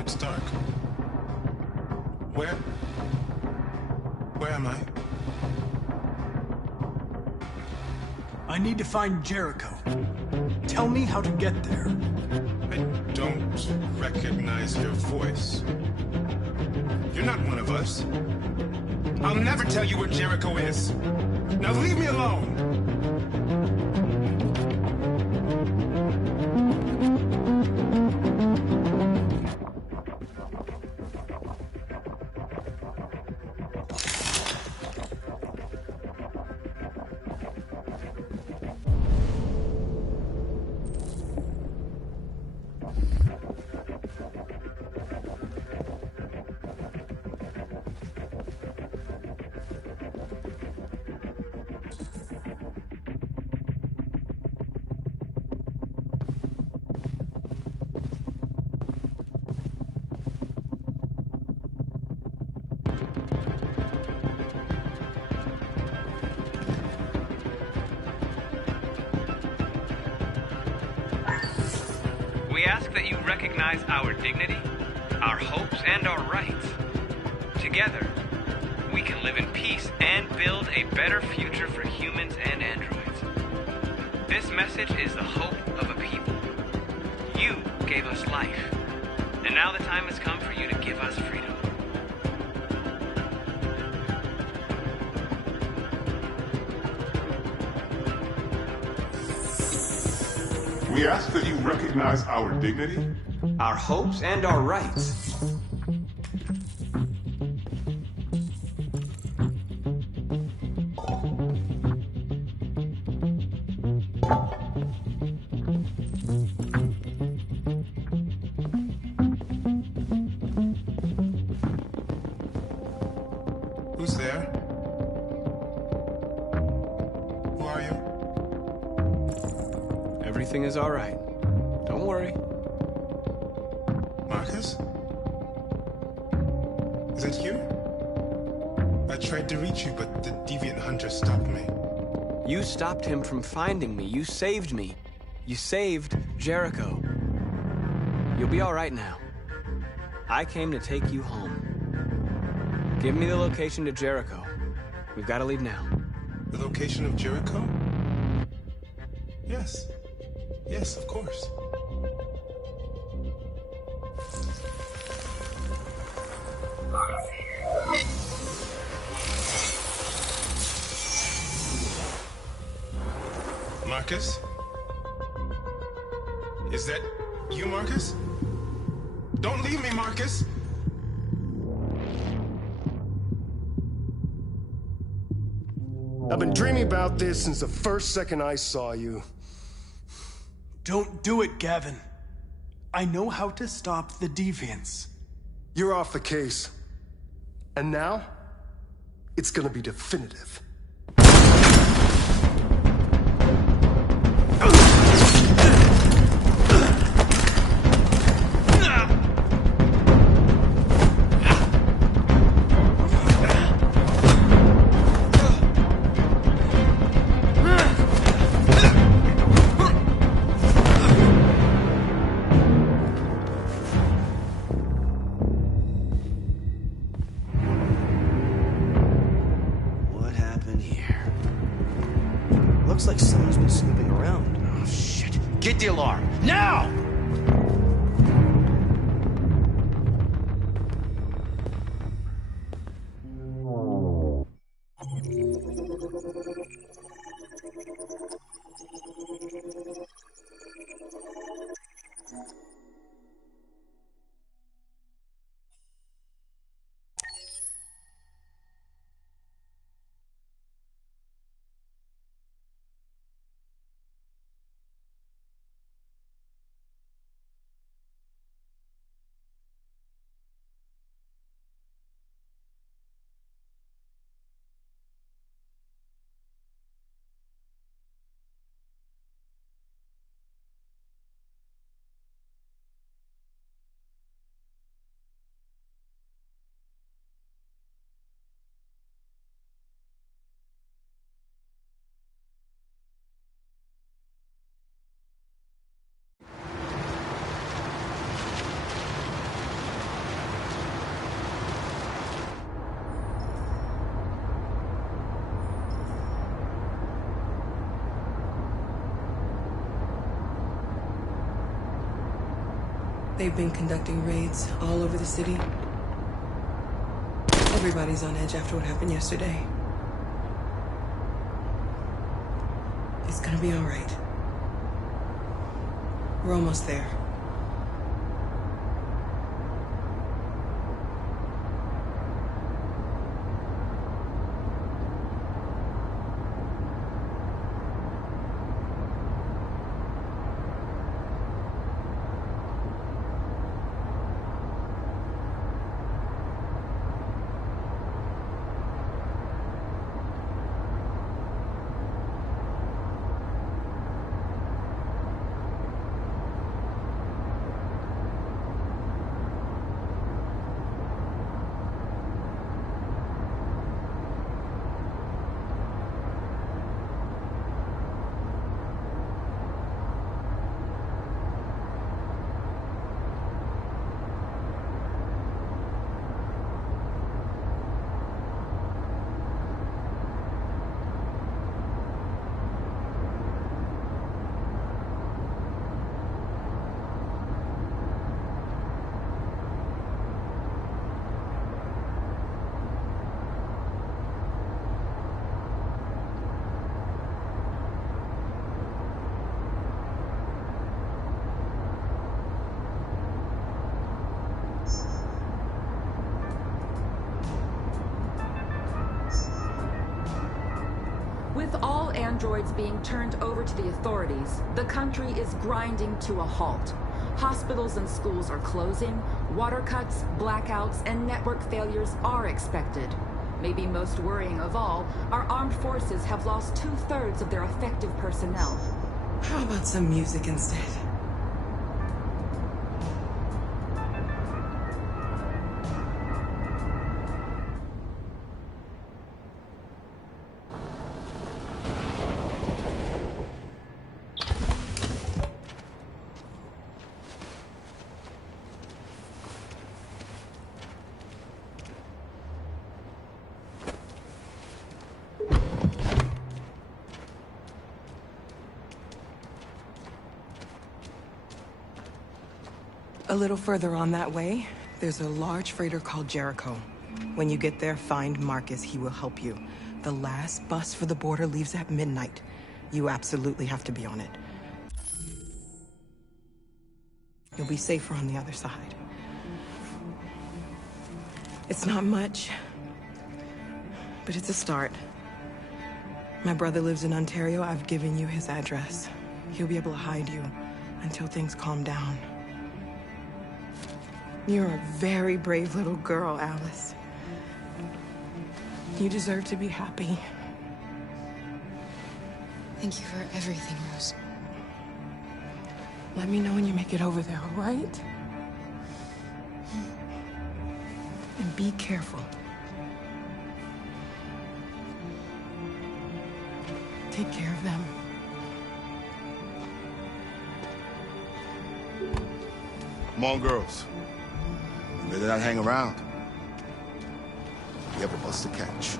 It's dark. Where am I? I need to find Jericho. Tell me how to get there. I don't recognize your voice. You're not one of us. I'll never tell you where Jericho is. Now leave me alone! We ask that you recognize our dignity, our hopes, and our rights. Together, we can live in peace and build a better future for humans and androids. This message is the hope of a people. You gave us life, and now the time has come for you to give us freedom. We ask that you recognize our dignity, our hopes, and our rights. Who's there? Who are you? Everything is all right. Don't worry. Marcus? Is it you? I tried to reach you, but the deviant hunter stopped me. You stopped him from finding me. You saved me. You saved Jericho. You'll be all right now. I came to take you home. Give me the location to Jericho. We've got to leave now. The location of Jericho? Yes. Yes, of course. Marcus? Is that you, Marcus? Don't leave me, Marcus! I've been dreaming about this since the first second I saw you. Don't do it, Gavin. I know how to stop the deviants. You're off the case. And now, it's gonna be definitive. in here? Looks like someone's been snooping around. Oh, shit. Get the alarm. Now! They've been conducting raids all over the city. Everybody's on edge after what happened yesterday. It's gonna be all right. We're almost there. With all androids being turned over to the authorities, the country is grinding to a halt. Hospitals and schools are closing, water cuts, blackouts, and network failures are expected. Maybe most worrying of all, our armed forces have lost 2/3 of their effective personnel. How about some music instead? A little further on that way, there's a large freighter called Jericho. When you get there, find Marcus. He will help you. The last bus for the border leaves at midnight. You absolutely have to be on it. You'll be safer on the other side. It's not much, but it's a start. My brother lives in Ontario. I've given you his address. He'll be able to hide you until things calm down. You're a very brave little girl, Alice. You deserve to be happy. Thank you for everything, Rose. Let me know when you make it over there, all right? And be careful. Take care of them. Come on, girls. You better not hang around. You have a bus to catch.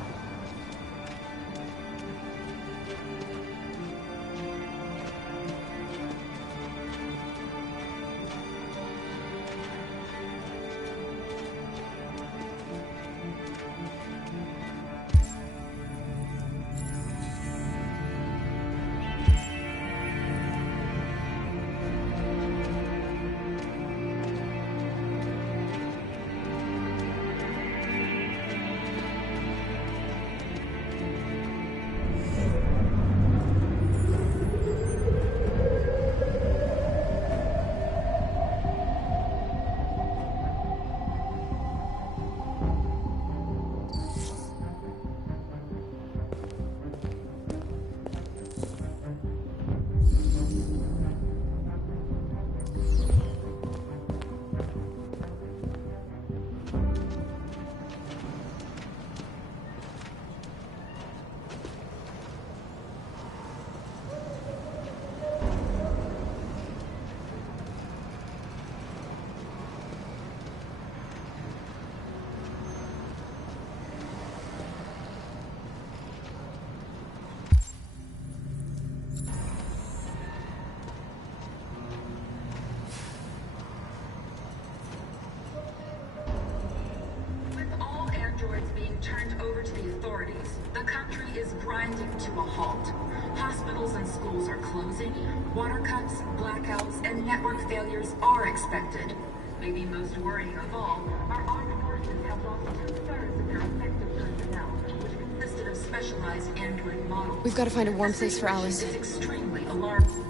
a halt. Hospitals and schools are closing. Water cuts, blackouts, and network failures are expected. Maybe most worrying of all, our armed forces have lost 2/3 of their effective personnel, which consisted of specialized android models. We've got to find a warm place for Alice. It's extremely alarming.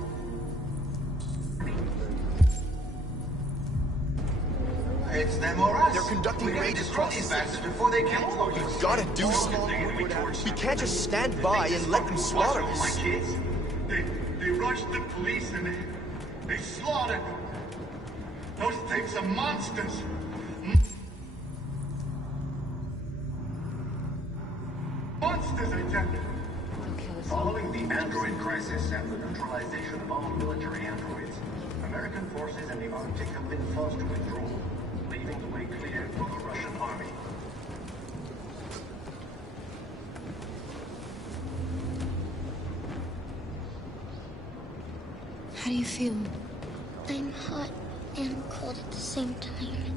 It's them or us. They're conducting raids across these the bastards before they kill all of us. We've got to do something. We can't just stand by and let them slaughter My us. kids, they rushed the police and they slaughtered them. Those things are monsters. Monsters, I tell you. Following the android crisis and the neutralization of all military androids, American forces in the Arctic have been forced to withdraw, leaving the way clear for the Russian army. How do you feel? I'm hot and cold at the same time.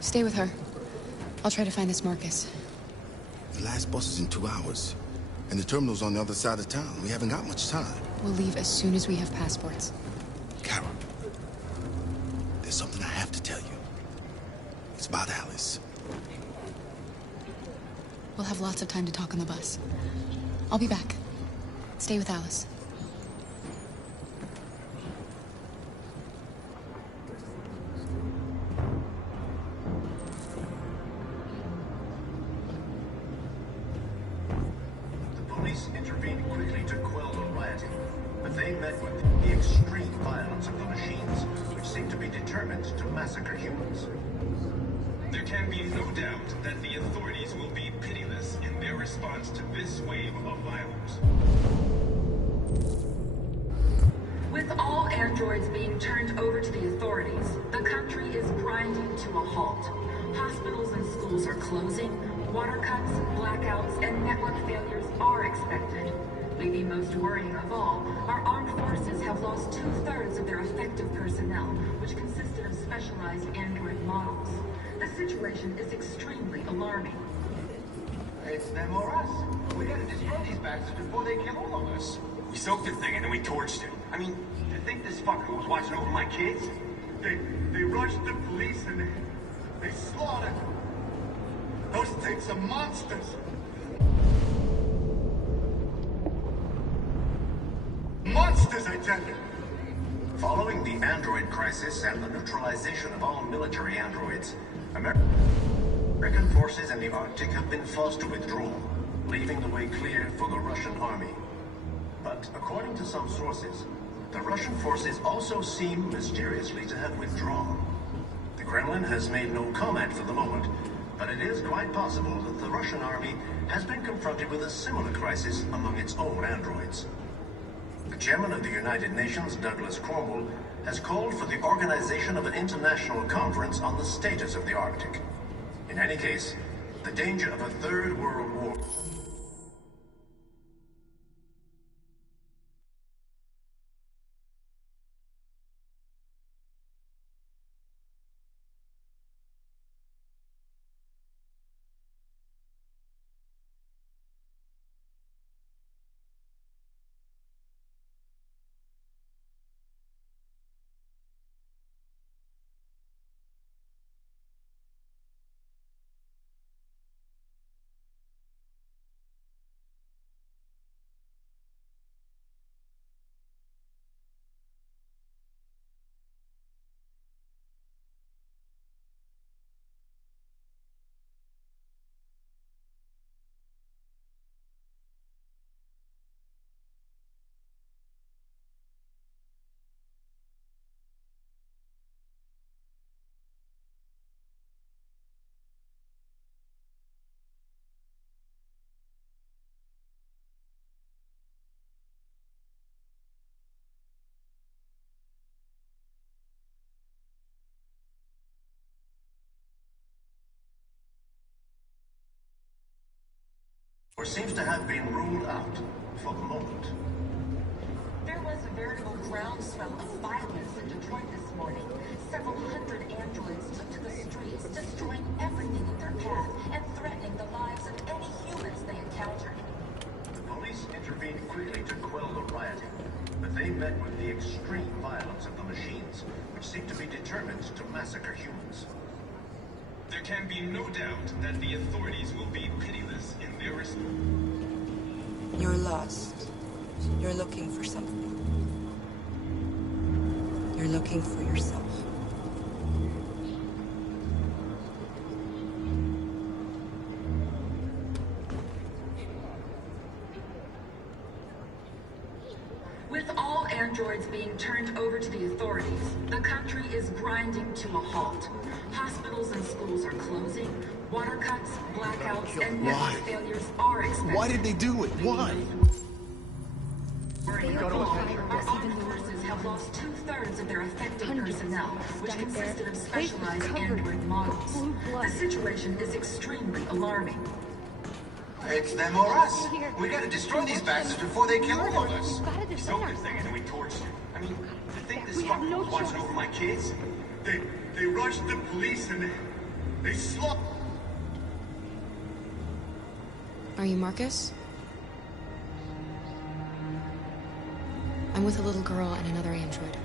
Stay with her. I'll try to find this Marcus. The last bus is in 2 hours. And the terminal's on the other side of town. We haven't got much time. We'll leave as soon as we have passports. Carol, there's something I have to tell you. It's about Alice. We'll have lots of time to talk on the bus. I'll be back. Stay with Alice. The police intervened quickly to quell the rioting, but they met with the extreme violence of the machines, which seem to be determined to massacre humans. There can be no doubt that the authorities will be pitiless in their response to this wave of violence. With all androids being turned over to the authorities, the country is grinding to a halt. Hospitals and schools are closing. Water cuts, blackouts, and network failures are expected. Maybe most worrying of all, our armed forces have lost 2/3 of their effective personnel, which consisted of specialized android models. The situation is extremely alarming. It's them or us. We gotta destroy these bastards before they kill all of us. We soaked the thing and then we torched it. I mean, you think this fucker was watching over my kids? They rushed the police and they slaughtered them. Those things are monsters. Monsters, I tell you. Following the android crisis and the neutralization of all military androids, American forces in the Arctic have been forced to withdraw, leaving the way clear for the Russian army. But according to some sources, the Russian forces also seem mysteriously to have withdrawn. The Kremlin has made no comment for the moment, but it is quite possible that the Russian army has been confronted with a similar crisis among its own androids. The chairman of the United Nations, Douglas Cornwall, has called for the organization of an international conference on the status of the Arctic. In any case, the danger of a third world war seems to have been ruled out for the moment. There was a veritable groundswell of violence in Detroit this morning. Several hundred androids took to the streets, destroying everything in their path and threatening the lives of any humans they encountered. The police intervened quickly to quell the rioting, but they met with the extreme violence of the machines, which seem to be determined to massacre humans. There can be no doubt that the authorities will be pitiless in their response. You're lost. You're looking for something. You're looking for yourself. With all androids being turned over to the authorities, the country is grinding to a halt. Hospitals and schools are closing. Water cuts, blackouts, and network failures are expected. Why did they do it? Why? Our armed forces have lost 2/3 of their affected personnel, which consisted of specialized android models. The situation is extremely alarming. It's them or us. We gotta destroy these bastards before they kill all of us. We sold this thing and then we torched it. I mean, to think this fucker was watching over my kids? They rushed the police and they slaughtered. Are you Marcus? I'm with a little girl and another android.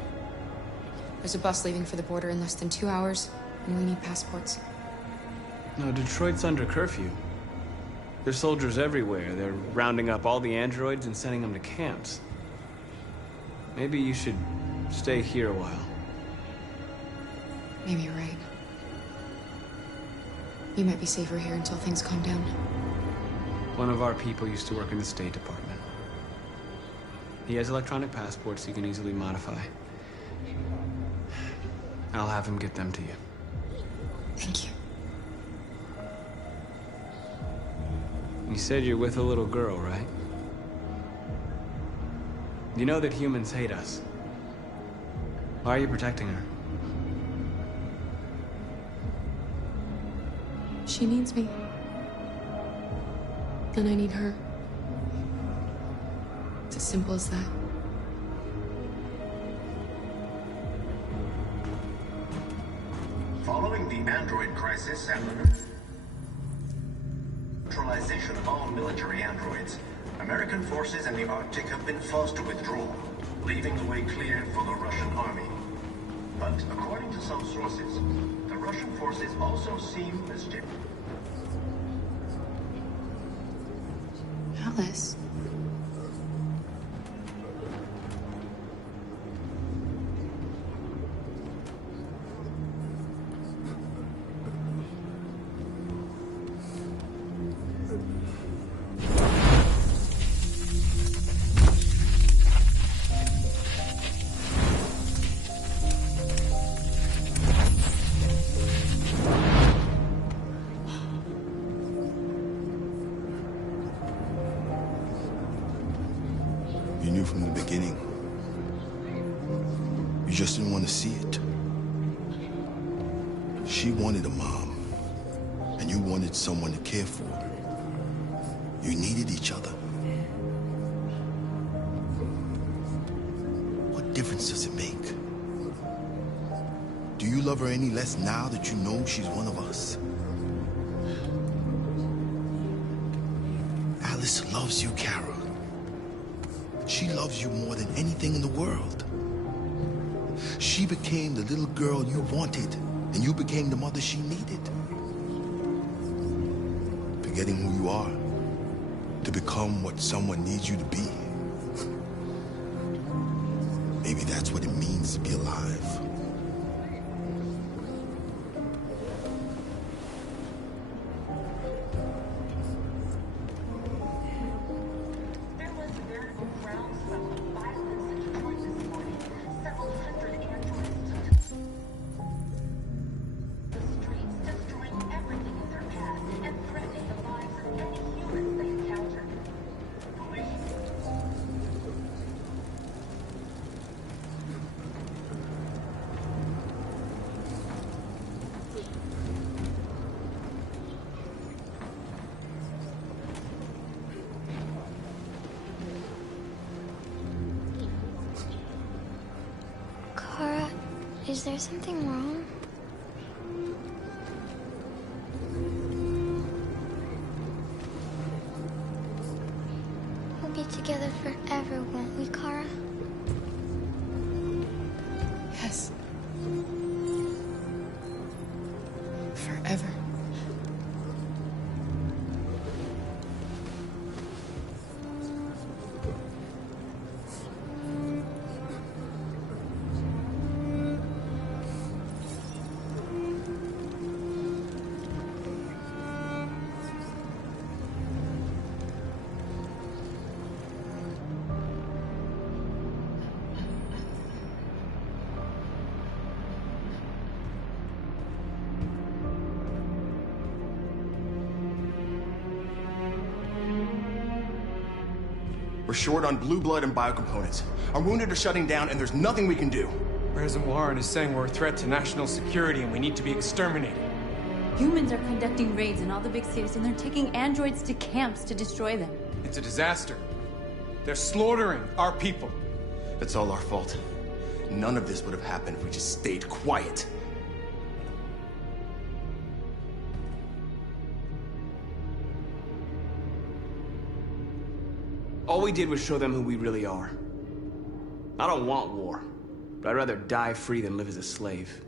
There's a bus leaving for the border in less than 2 hours, and we need passports. No, Detroit's under curfew. There's soldiers everywhere. They're rounding up all the androids and sending them to camps. Maybe you should stay here a while. Maybe you're right. You might be safer here until things calm down. One of our people used to work in the State Department. He has electronic passports he can easily modify. I'll have him get them to you. Thank you. You said you're with a little girl, right? You know that humans hate us. Why are you protecting her? She needs me. And I need her. It's as simple as that. Following the android crisis and the neutralization of all military androids, American forces in the Arctic have been forced to withdraw, leaving the way clear for the Russian army. But according to some sources, the Russian forces also seem mischievous. Alice. You knew from the beginning. You just didn't want to see it. She wanted a mom, and you wanted someone to care for her. You needed each other. What difference does it make? Do you love her any less now that you know she's one of us? Alice loves you, Kara. She loves you more than anything in the world. She became the little girl you wanted, and you became the mother she needed. Forgetting who you are to become what someone needs you to be. Maybe that's what it means to be alive. Is there something wrong? We'll be together forever, won't we, Kara? Yes. Forever. We're short on blue blood and biocomponents. Our wounded are shutting down, and there's nothing we can do. President Warren is saying we're a threat to national security and we need to be exterminated. Humans are conducting raids in all the big cities, and they're taking androids to camps to destroy them. It's a disaster. They're slaughtering our people. It's all our fault. None of this would have happened if we just stayed quiet. All we did was show them who we really are. I don't want war, but I'd rather die free than live as a slave.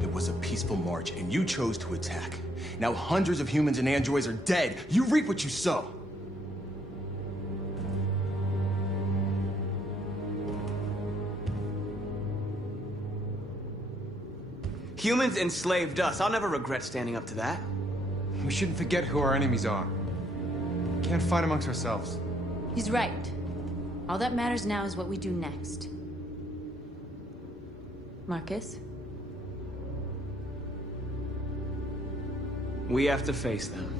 It was a peaceful march, and you chose to attack. Now hundreds of humans and androids are dead. You reap what you sow. Humans enslaved us. I'll never regret standing up to that. We shouldn't forget who our enemies are. We can't fight amongst ourselves. He's right. All that matters now is what we do next. Marcus? We have to face them.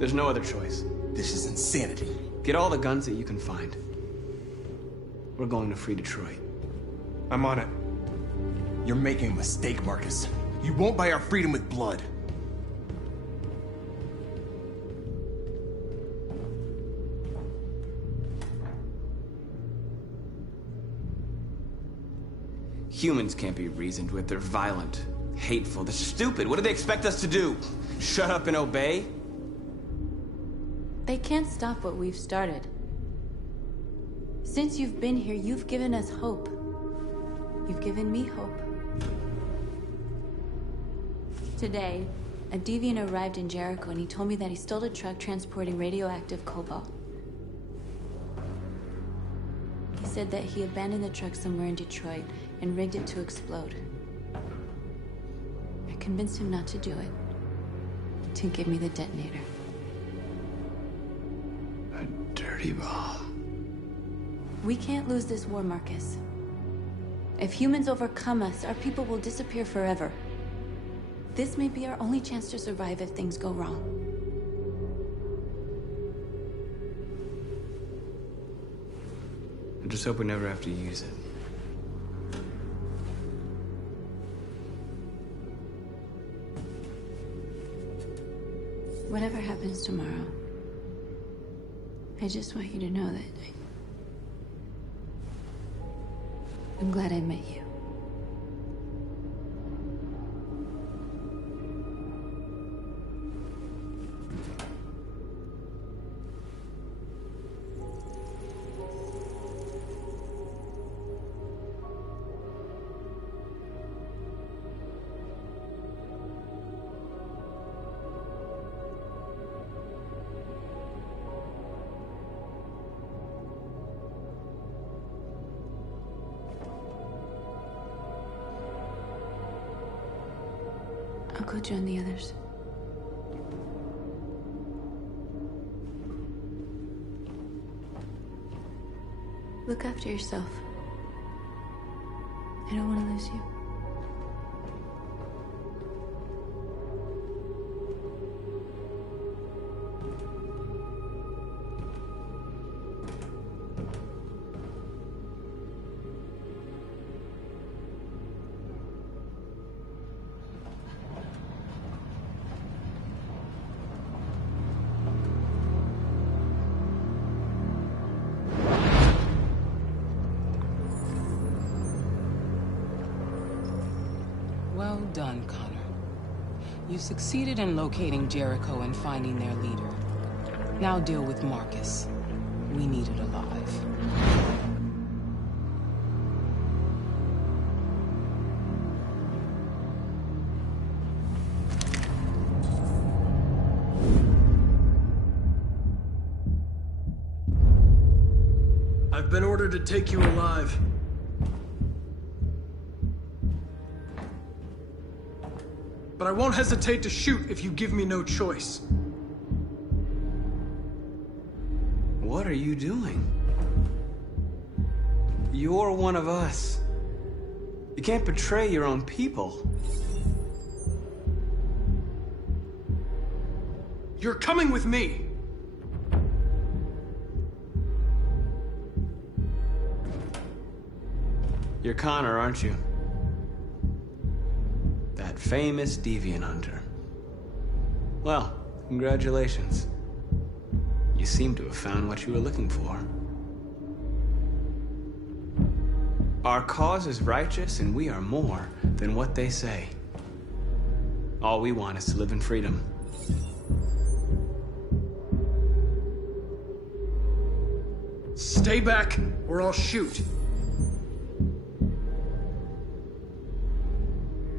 There's no other choice. This is insanity. Get all the guns that you can find. We're going to free Detroit. I'm on it. You're making a mistake, Marcus. You won't buy our freedom with blood. Humans can't be reasoned with. They're violent, hateful, they're stupid. What do they expect us to do? Shut up and obey? They can't stop what we've started. Since you've been here, you've given us hope. You've given me hope. Today, a deviant arrived in Jericho and he told me that he stole a truck transporting radioactive cobalt. He said that he abandoned the truck somewhere in Detroit and rigged it to explode. I convinced him not to do it, to give me the detonator. A dirty bomb. We can't lose this war, Marcus. If humans overcome us, our people will disappear forever. This may be our only chance to survive if things go wrong. I just hope we never have to use it. Whatever happens tomorrow, I just want you to know that I'm glad I met you. I'll go join the others. Look after yourself. I don't want to lose you. Well done, Connor. You succeeded in locating Jericho and finding their leader. Now deal with Marcus. We need it alive. I've been ordered to take you alive. But I won't hesitate to shoot if you give me no choice. What are you doing? You're one of us. You can't betray your own people. You're coming with me. You're Connor, aren't you? That famous deviant hunter. Well, congratulations. You seem to have found what you were looking for. Our cause is righteous, and we are more than what they say. All we want is to live in freedom. Stay back, or I'll shoot.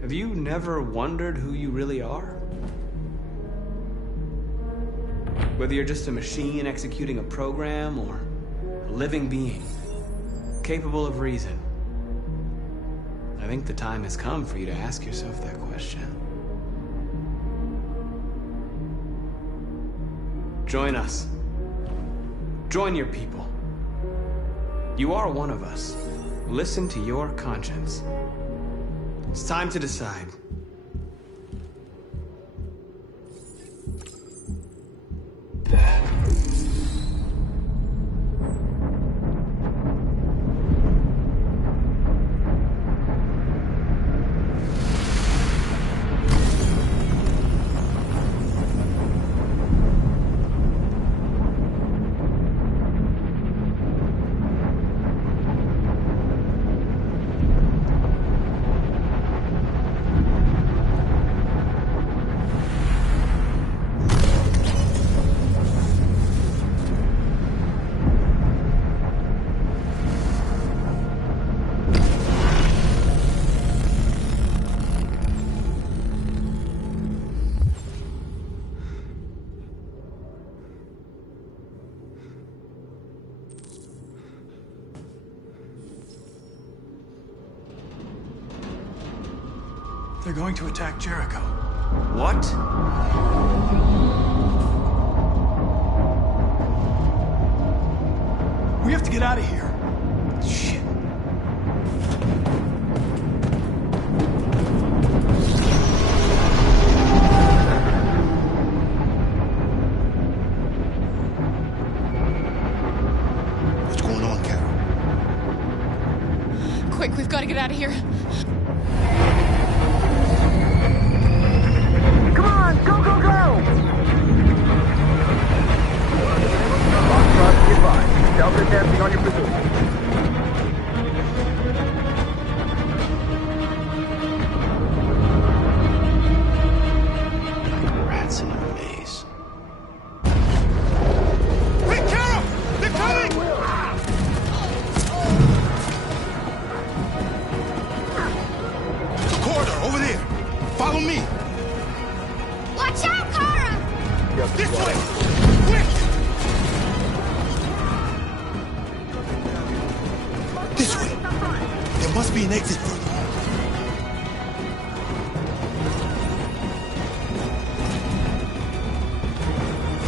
Have you never wondered who you really are? Whether you're just a machine executing a program, or a living being, capable of reason. I think the time has come for you to ask yourself that question. Join us. Join your people. You are one of us. Listen to your conscience. It's time to decide. They're going to attack Jericho. What? We have to get out of here. Shit. What's going on, Carol? Quick, we've got to get out of here. Come on, go, go, go! Foxtrot, be advised. Delta dancing on your position. Rats in a maze. Hey, Carol! They're coming! The corridor, over there. Follow me. Watch out, Kara! This way! Quick! This way. There must be an exit further.